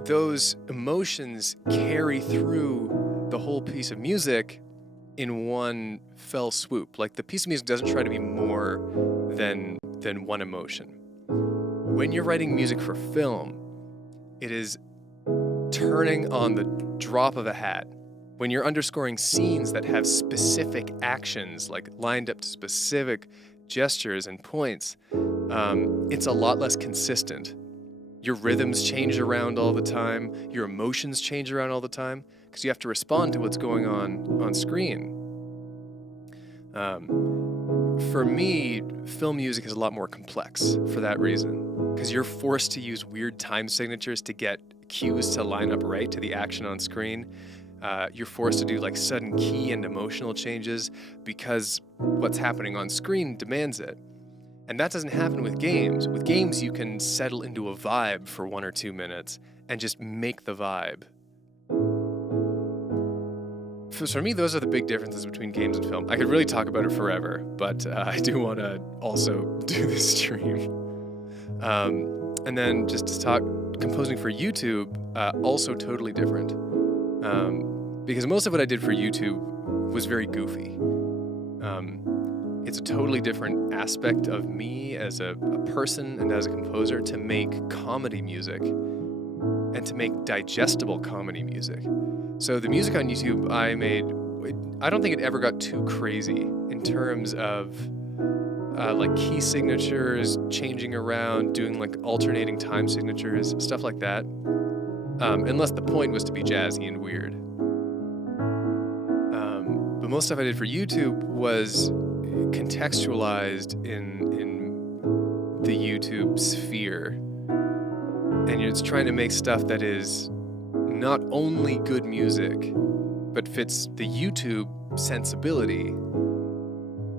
those emotions carry through the whole piece of music in one fell swoop. Like the piece of music doesn't try to be more than than one emotion. When you're writing music for film, it is turning on the drop of a hat. When you're underscoring scenes that have specific actions, like lined up to specific gestures and points, it's a lot less consistent. Your rhythms change around all the time. Your emotions change around all the time because you have to respond to what's going on screen. For me, film music is a lot more complex for that reason, because you're forced to use weird time signatures to get cues to line up right to the action on screen. You're forced to do like sudden key and emotional changes because what's happening on screen demands it. And that doesn't happen with games. With games, you can settle into a vibe for 1 or 2 minutes and just make the vibe. For me, those are the big differences between games and film. I could really talk about it forever, but I do want to also do this stream. And then just to talk, composing for YouTube, also totally different. Because most of what I did for YouTube was very goofy. It's a totally different aspect of me as a person and as a composer to make comedy music and to make digestible comedy music. So the music on YouTube I made, I don't think it ever got too crazy in terms of like key signatures, changing around, doing like alternating time signatures, stuff like that. Unless the point was to be jazzy and weird. But most stuff I did for YouTube was contextualized in the YouTube sphere. And it's trying to make stuff that is not only good music, but fits the YouTube sensibility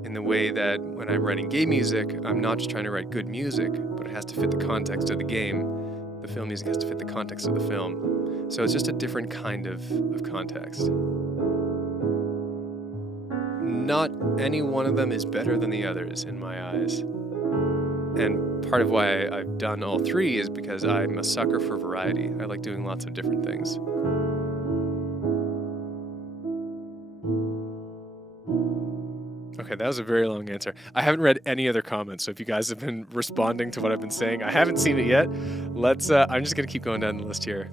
in the way that when I'm writing game music, I'm not just trying to write good music, but it has to fit the context of the game. The film music has to fit the context of the film. So it's just a different kind of context. Not any one of them is better than the others in my eyes. And part of why I've done all three is because I'm a sucker for variety. I like doing lots of different things. Okay, that was a very long answer. I haven't read any other comments, so if you guys have been responding to what I've been saying, I haven't seen it yet. I'm just gonna keep going down the list here.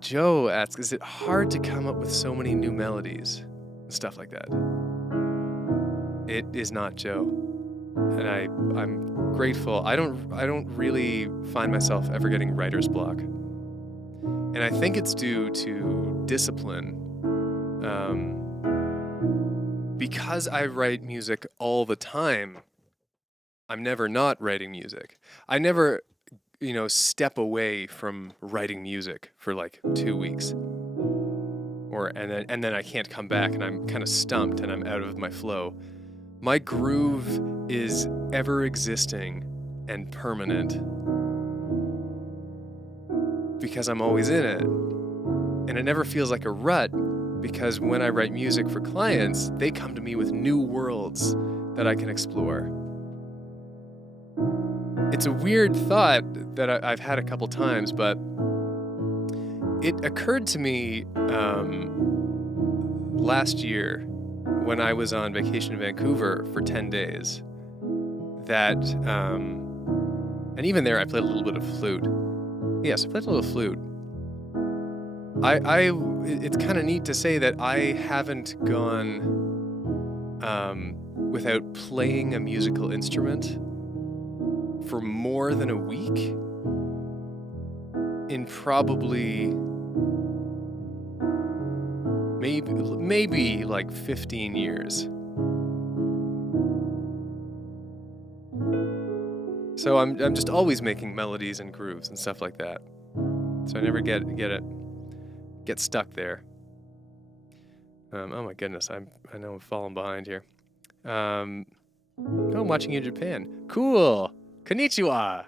Joe asks, is it hard to come up with so many new melodies and stuff like that? It is not, Joe. And I'm grateful. I don't really find myself ever getting writer's block. And I think it's due to discipline. Because I write music all the time, I'm never not writing music. I never, step away from writing music for like 2 weeks. And then I can't come back and I'm kind of stumped and I'm out of my flow. My groove is ever existing and permanent because I'm always in it. And it never feels like a rut because when I write music for clients, they come to me with new worlds that I can explore. It's a weird thought that I've had a couple times, but it occurred to me last year when I was on vacation in Vancouver for 10 days that, and even there I played a little bit of flute. Yes, I played a little flute. It's kind of neat to say that I haven't gone without playing a musical instrument for more than a week in probably maybe like 15 years. So I'm just always making melodies and grooves and stuff like that. So I never get stuck there. Oh my goodness, I know I'm falling behind here. I'm watching you in Japan. Cool. Konnichiwa.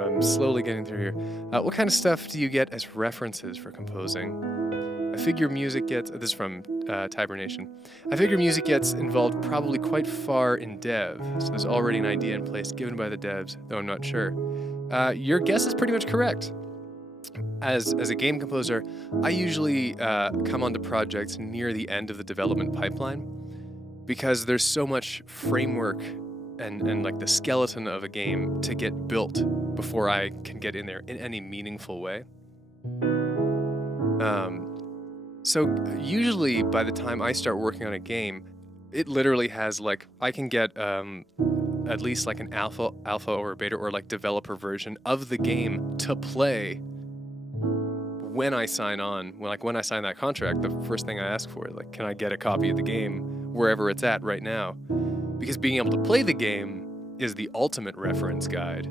I'm slowly getting through here. What kind of stuff do you get as references for composing? I figure music gets, this is from Tibernation. I figure music gets involved probably quite far in dev, so there's already an idea in place given by the devs, though I'm not sure. Your guess is pretty much correct. As a game composer, I usually come onto projects near the end of the development pipeline because there's so much framework and like the skeleton of a game to get built before I can get in there in any meaningful way. So usually by the time I start working on a game, it literally has like, I can get at least like an alpha or beta or like developer version of the game to play when I sign on. When I sign that contract, the first thing I ask for is like, can I get a copy of the game wherever it's at right now? Because being able to play the game is the ultimate reference guide.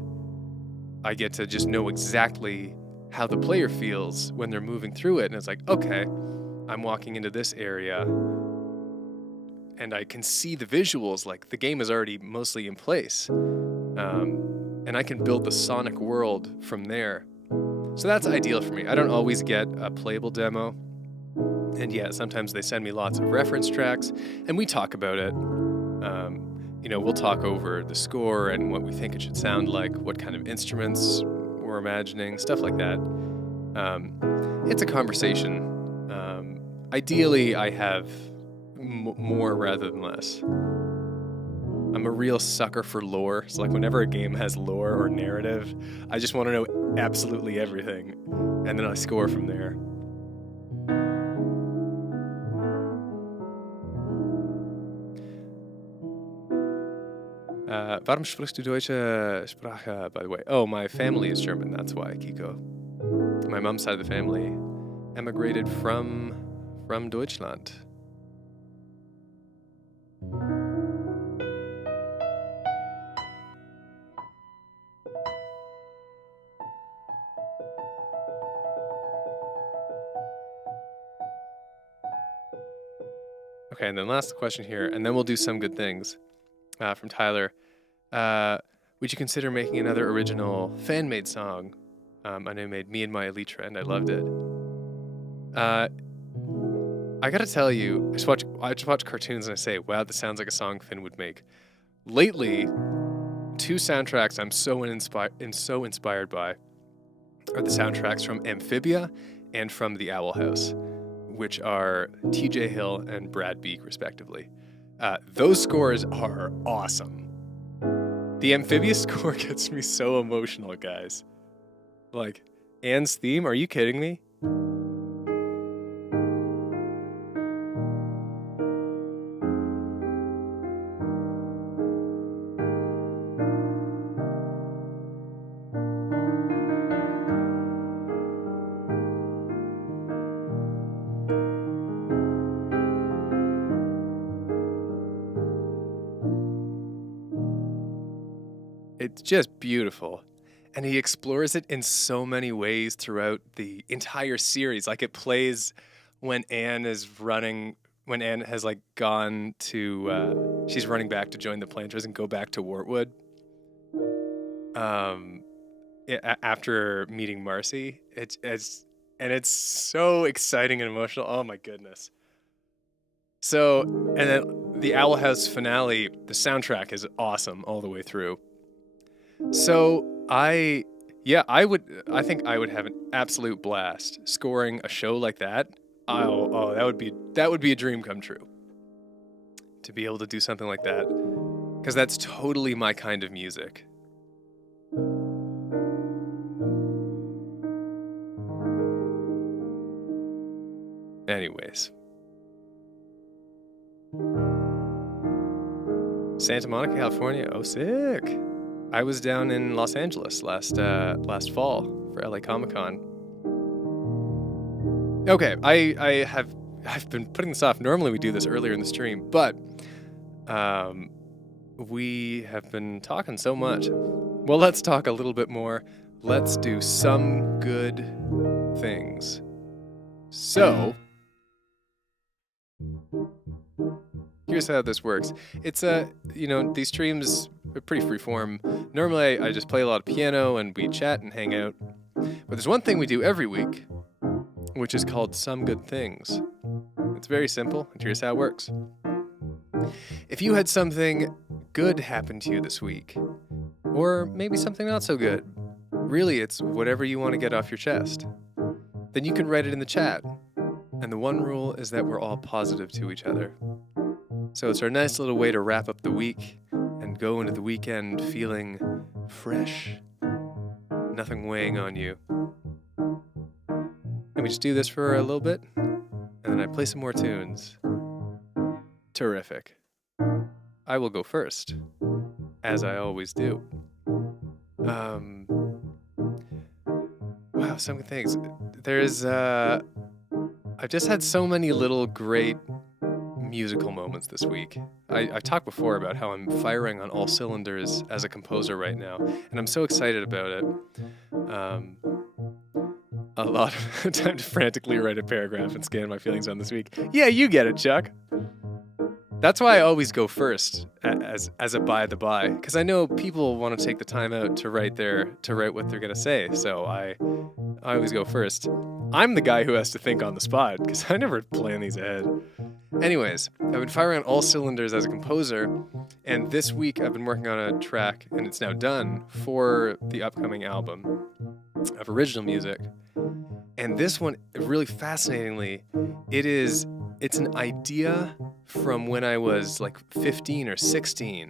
I get to just know exactly how the player feels when they're moving through it. And it's like, okay, I'm walking into this area and I can see the visuals, like the game is already mostly in place. And I can build the sonic world from there. So that's ideal for me. I don't always get a playable demo. And yeah, sometimes they send me lots of reference tracks and we talk about it. We'll talk over the score and what we think it should sound like, what kind of instruments we're imagining, stuff like that. It's a conversation. Ideally, I have more rather than less. I'm a real sucker for lore. So like whenever a game has lore or narrative, I just want to know absolutely everything. And then I score from there. Warum sprichst du deutsche Sprache, by the way? Oh, my family is German, that's why, Kiko. My mom's side of the family emigrated from Deutschland. Okay, and then last question here, and then we'll do some good things from Tyler. Would you consider making another original fan-made song? I know you made Me and My Elytra, and I loved it. I gotta tell you, I just watch cartoons and I say, wow, this sounds like a song Finn would make. Lately, two soundtracks I'm so inspired by are the soundtracks from Amphibia and from The Owl House, which are TJ Hill and Brad Beak, respectively. Those scores are awesome. The Amphibia score gets me so emotional, guys. Like, Anne's theme, are you kidding me? It's just beautiful. And he explores it in so many ways throughout the entire series. Like it plays when Anne has like gone to, she's running back to join the Planters and go back to Wartwood. After meeting Marcy, it's so exciting and emotional. Oh my goodness. So, and then the Owl House finale, the soundtrack is awesome all the way through. So I think I would have an absolute blast scoring a show like that. Oh, that would be a dream come true. To be able to do something like that, because that's totally my kind of music. Anyways. Santa Monica, California. Oh, sick. I was down in Los Angeles last fall for LA Comic-Con. Okay, I've been putting this off. Normally we do this earlier in the stream, but we have been talking so much. Well, let's talk a little bit more. Let's do some good things. So, here's how this works. It's these streams pretty free form. Normally, I just play a lot of piano and we chat and hang out. But there's one thing we do every week, which is called Some Good Things. It's very simple, and here's how it works. If you had something good happen to you this week, or maybe something not so good, really it's whatever you want to get off your chest, then you can write it in the chat. And the one rule is that we're all positive to each other. So it's our nice little way to wrap up the week and go into the weekend feeling fresh. Nothing weighing on you. And we just do this for a little bit, and then I play some more tunes. Terrific. I will go first, as I always do. Wow, some good things. There's, I've just had so many little great musical moments this week. I've talked before about how I'm firing on all cylinders as a composer right now, and I'm so excited about it. A lot of time to frantically write a paragraph and scan my feelings on this week. Yeah, you get it, Chuck. That's why I always go first, as a by the by, because I know people want to take the time out to write what they're gonna say. So I always go first. I'm the guy who has to think on the spot because I never plan these ahead. Anyways, I've been firing on all cylinders as a composer, and this week I've been working on a track, and it's now done for the upcoming album of original music. And this one, really fascinatingly, it's an idea from when I was like 15 or 16.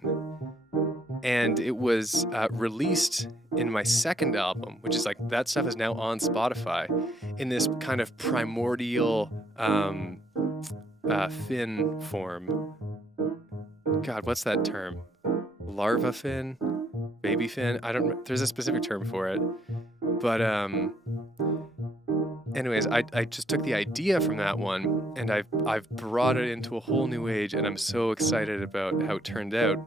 And it was released in my second album, which is like, that stuff is now on Spotify, in this kind of primordial fin form. God, what's that term? Larva fin? Baby fin? There's a specific term for it. But anyways, I just took the idea from that one, and I've brought it into a whole new age, and I'm so excited about how it turned out.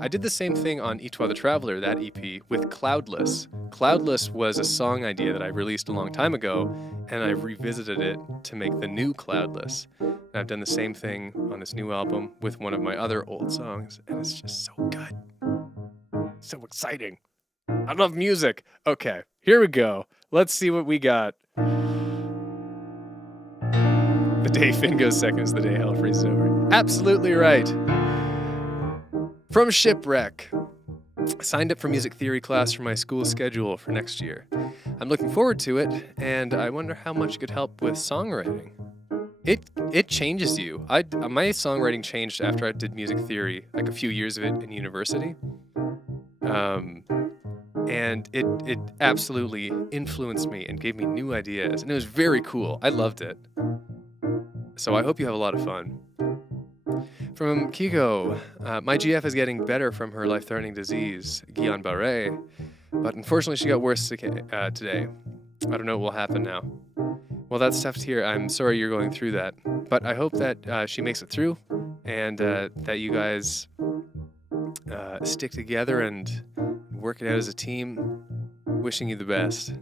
I did the same thing on Et Toi the Traveler, that EP, with Cloudless. Cloudless was a song idea that I released a long time ago, and I revisited it to make the new Cloudless. And I've done the same thing on this new album with one of my other old songs, and it's just so good. So exciting. I love music. Okay, here we go. Let's see what we got. The day Finn goes second is the day hell freezes over. Absolutely right. From Shipwreck. I signed up for music theory class for my school schedule for next year. I'm looking forward to it, and I wonder how much it could help with songwriting. It changes you. My songwriting changed after I did music theory, like a few years of it in university. And it absolutely influenced me and gave me new ideas, and it was very cool. I loved it. So I hope you have a lot of fun. From Kiko, my GF is getting better from her life-threatening disease, Guillain-Barré, but unfortunately she got worse today. I don't know what will happen now. Well, that's tough to hear. I'm sorry you're going through that, but I hope that she makes it through, and that you guys stick together and work it out as a team. Wishing you the best.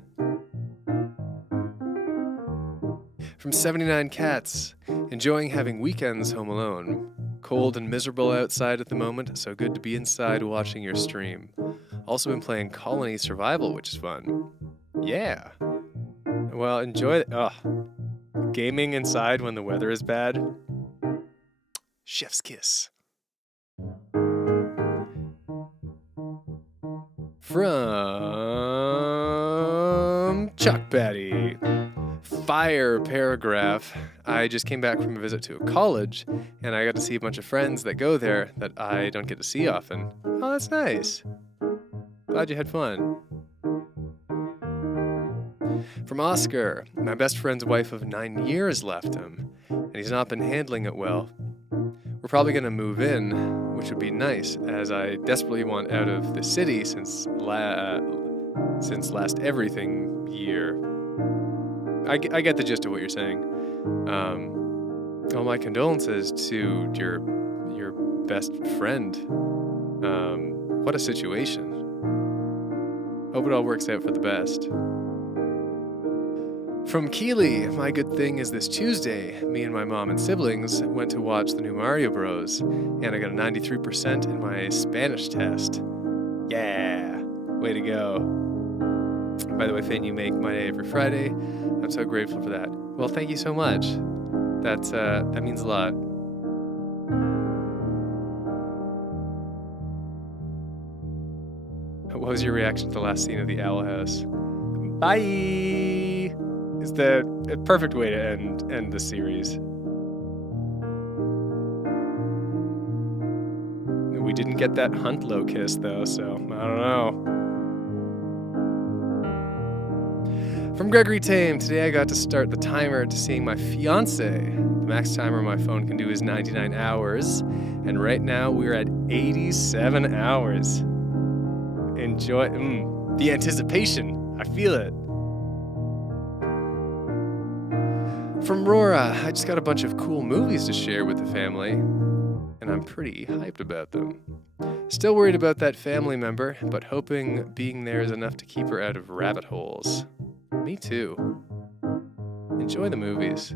From 79 Cats, enjoying having weekends home alone. Cold and miserable outside at the moment, so good to be inside watching your stream. Also been playing Colony Survival, which is fun. Yeah. Well, enjoy it. Gaming inside when the weather is bad. Chef's kiss. From Chuck Patty. Fire paragraph. I just came back from a visit to a college, and I got to see a bunch of friends that go there that I don't get to see often. Oh, that's nice. Glad you had fun. From Oscar. My best friend's wife of 9 years left him, and he's not been handling it well. We're probably going to move in, which would be nice, as I desperately want out of the city since last everything year. I get the gist of what you're saying. All my condolences to your best friend. What a situation. Hope it all works out for the best. From Keeley, my good thing is this Tuesday, me and my mom and siblings went to watch the new Mario Bros. And I got a 93% in my Spanish test. Yeah, way to go. By the way, Finn, you make my day every Friday. I'm so grateful for that. Well, thank you so much. That means a lot. What was your reaction to the last scene of The Owl House? Bye! Is the perfect way to end the series. We didn't get that Huntlow kiss though, so I don't know. From Gregory Tame, today I got to start the timer to seeing my fiance. The max timer my phone can do is 99 hours, and right now we're at 87 hours. Enjoy the anticipation. I feel it. From Rora, I just got a bunch of cool movies to share with the family, and I'm pretty hyped about them. Still worried about that family member, but hoping being there is enough to keep her out of rabbit holes. Me too. Enjoy the movies.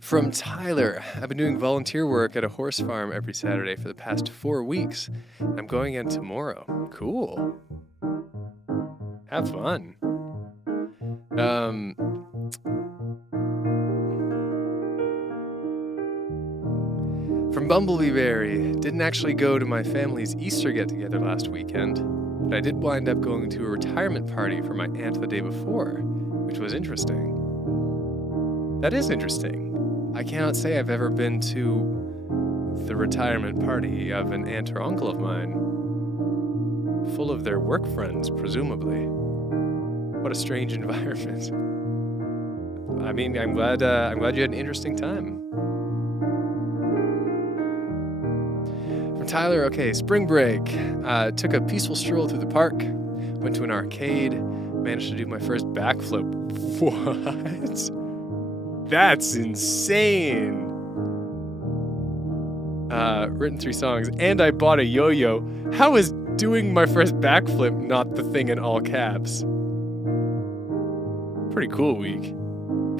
From Tyler, I've been doing volunteer work at a horse farm every Saturday for the past 4 weeks. I'm going in tomorrow. Cool. Have fun. From Bumblebeeberry, didn't actually go to my family's Easter get-together last weekend, but I did wind up going to a retirement party for my aunt the day before, which was interesting. That is interesting. I cannot say I've ever been to the retirement party of an aunt or uncle of mine, full of their work friends, presumably. What a strange environment. I mean, I'm glad you had an interesting time. From Tyler, okay, spring break. Took a peaceful stroll through the park, went to an arcade, managed to do my first backflip. What? That's insane. Written 3 songs, and I bought a yo-yo. How is doing my first backflip not the thing in all caps? Pretty cool week.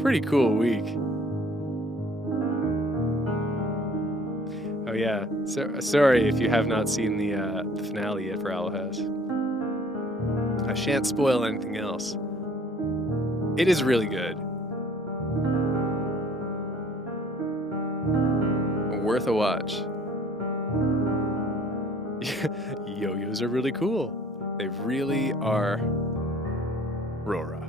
Pretty cool week. Oh yeah, sorry if you have not seen the finale yet for Owl House. I shan't spoil anything else. It is really good. Worth a watch. Yo-yos are really cool. They really are. Rora.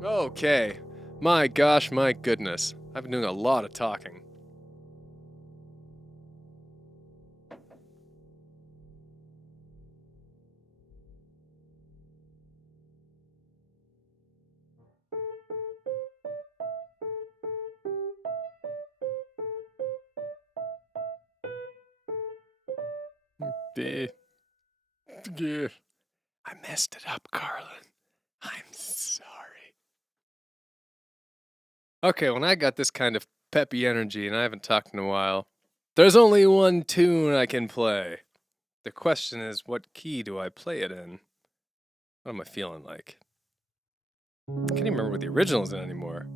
Okay. My gosh, my goodness. I've been doing a lot of talking. I messed it up, Carlin. I'm sorry. Okay, when I got this kind of peppy energy and I haven't talked in a while, there's only one tune I can play. The question is, what key do I play it in? What am I feeling like? I can't even remember what the original's in anymore.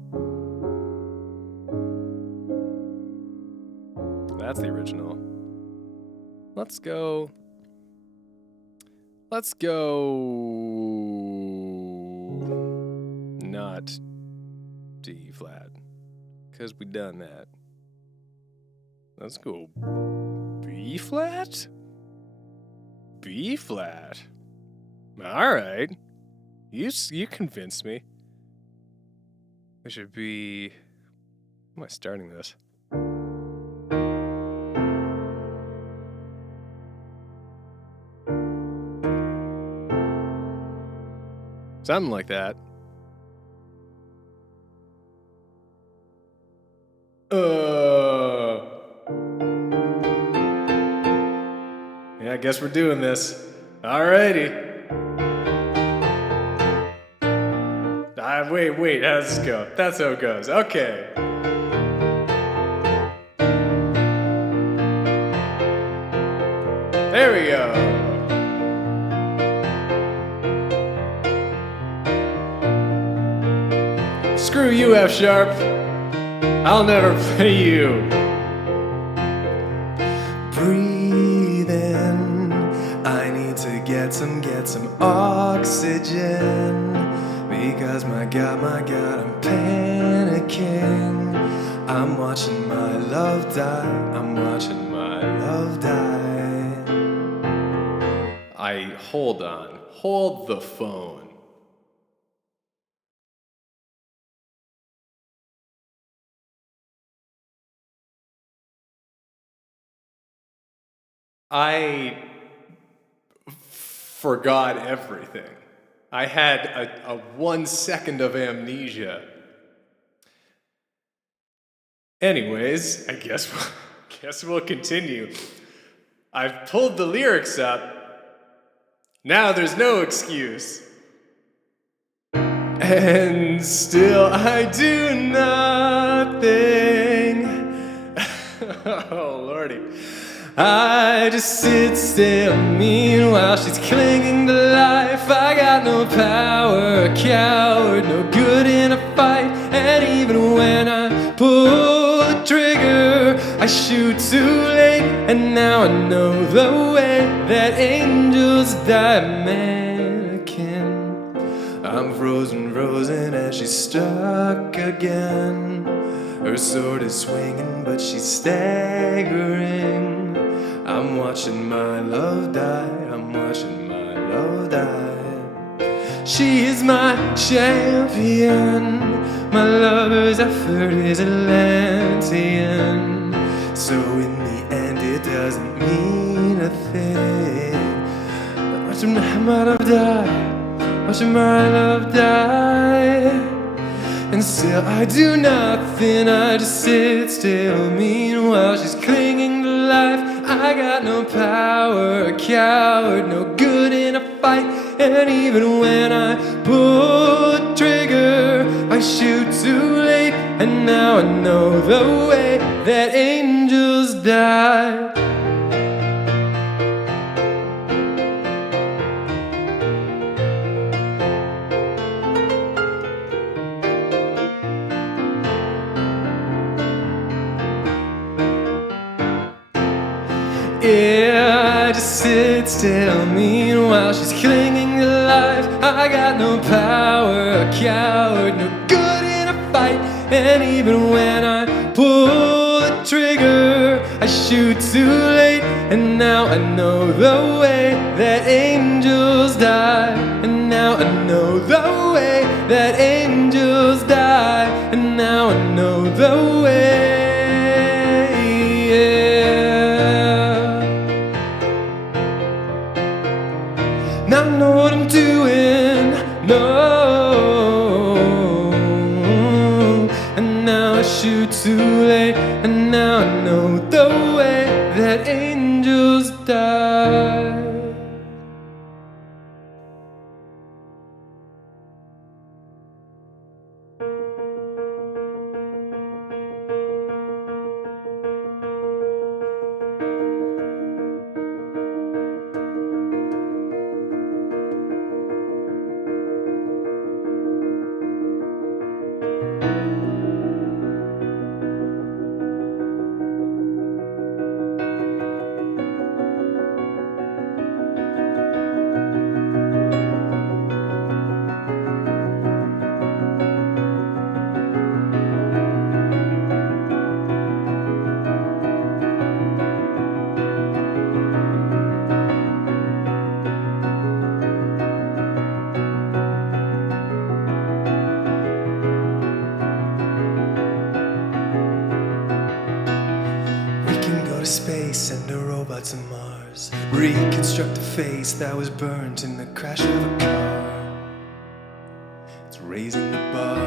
That's the original. Let's go. Not D flat, because we done that. Let's go B flat? B flat. All right. You convinced me. We should be... How am I starting this? Something like that. Yeah, I guess we're doing this. Alrighty. Wait, how does this go? That's how it goes. Okay. There we go. you, F sharp. I'll never play you. Breathe in. I need to get some oxygen. Because my God, I'm panicking. I'm watching my love die. I'm watching my love die. Hold on. Hold the phone. I forgot everything. I had a 1 second of amnesia. Anyways, I guess we'll continue. I've pulled the lyrics up. Now there's no excuse. And still I do nothing. Oh, Lordy. I just sit still, meanwhile she's clinging to life. I got no power, a coward, no good in a fight. And even when I pull the trigger, I shoot too late. And now I know the way that angels die. Mannequin, I'm frozen and she's stuck again. Her sword is swinging, but she's staggering. I'm watching my love die. I'm watching my love die. She is my champion. My lover's effort is Atlantean. So in the end it doesn't mean a thing. Watching my love die. Watching my love die. And still I do nothing, I just sit still. Meanwhile she's clinging to life. I got no power, a coward, no good in a fight. And even when I pull the trigger, I shoot too late. And now I know the way that angels die. Yeah, I just sit still. Meanwhile she's clinging to life. I got no power, a coward, no good in a fight. And even when I pull the trigger, I shoot too late. And now I know the way that angels die. And now I know the way that angels die. And now I know the way. I know what I'm doing, no. And now I shoot too late. And now I know the way that angels die. Space and a robot to Mars. Reconstruct a face that was burnt in the crash of a car. It's raising the bar.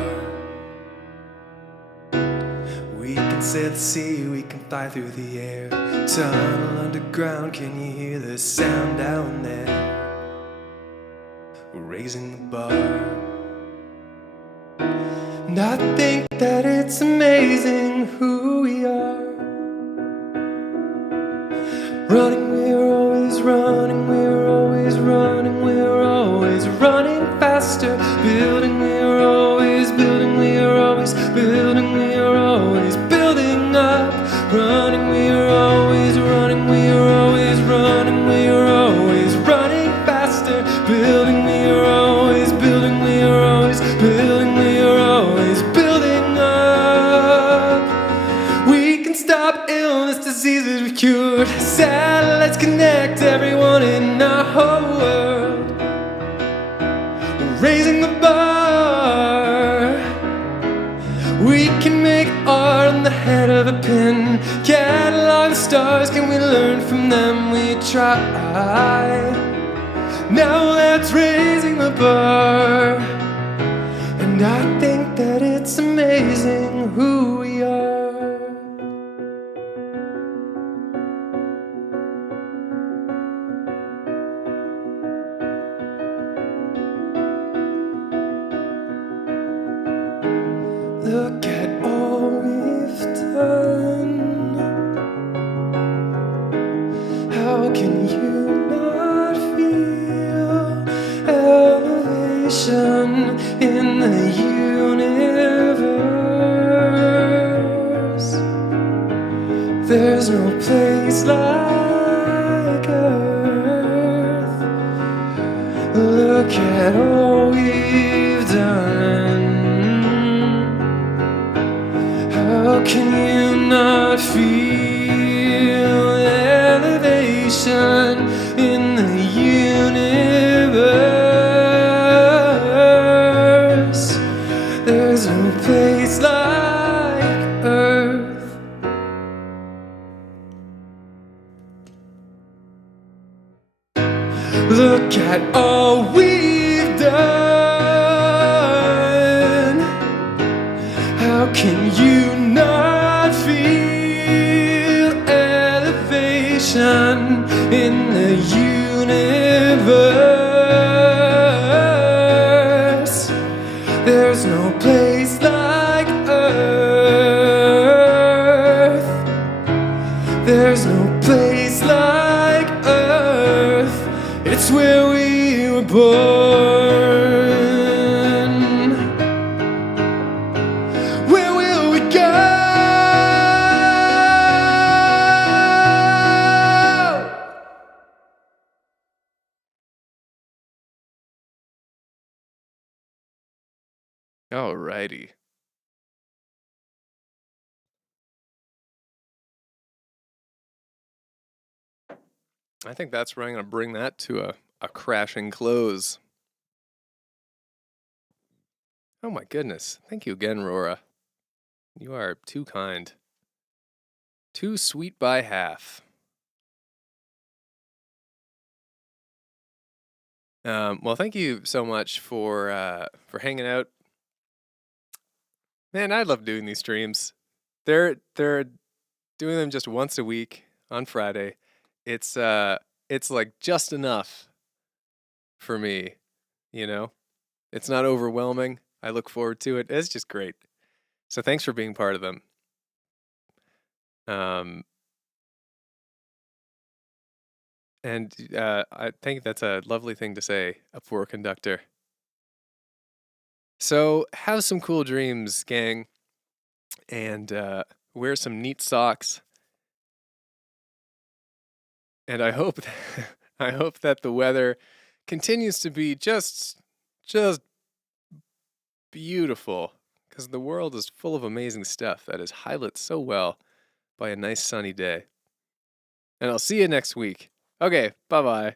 We can sail the sea, we can fly through the air. Tunnel underground, can you hear the sound down there? We're raising the bar. And I think that it's amazing who we are. Running, we're always running, we're always running, we're always running faster. Building, we're always building, we're always can stop illness, diseases we've cured. Satellites connect everyone in our whole world. We're raising the bar. We can make art on the head of a pin. Catalog the stars, can we learn from them? We try. Now that's raising the bar. And I think that it's amazing who we are. Look at all we've done. How can you not feel elevation in the universe? There's no place like Earth. Look at all we've done. How can you not feel elevation in the universe? There's no place like Earth. Look at all we've done. How can you not feel elevation in the universe? There's no place like Earth. There's no place like Earth. It's where we were born. Where will we go? Alrighty. I think that's where I'm going to bring that to a crashing close. Oh my goodness. Thank you again, Rora. You are too kind. Too sweet by half. Well, thank you so much for hanging out. Man, I love doing these streams. They're doing them just once a week on Friday. It's like just enough for me, you know? It's not overwhelming. I look forward to it. It's just great. So thanks for being part of them. And I think that's a lovely thing to say for a conductor. So have some cool dreams, gang, and wear some neat socks. And I hope that the weather continues to be just beautiful, because the world is full of amazing stuff that is highlighted so well by a nice sunny day. And I'll see you next week. Okay, bye-bye.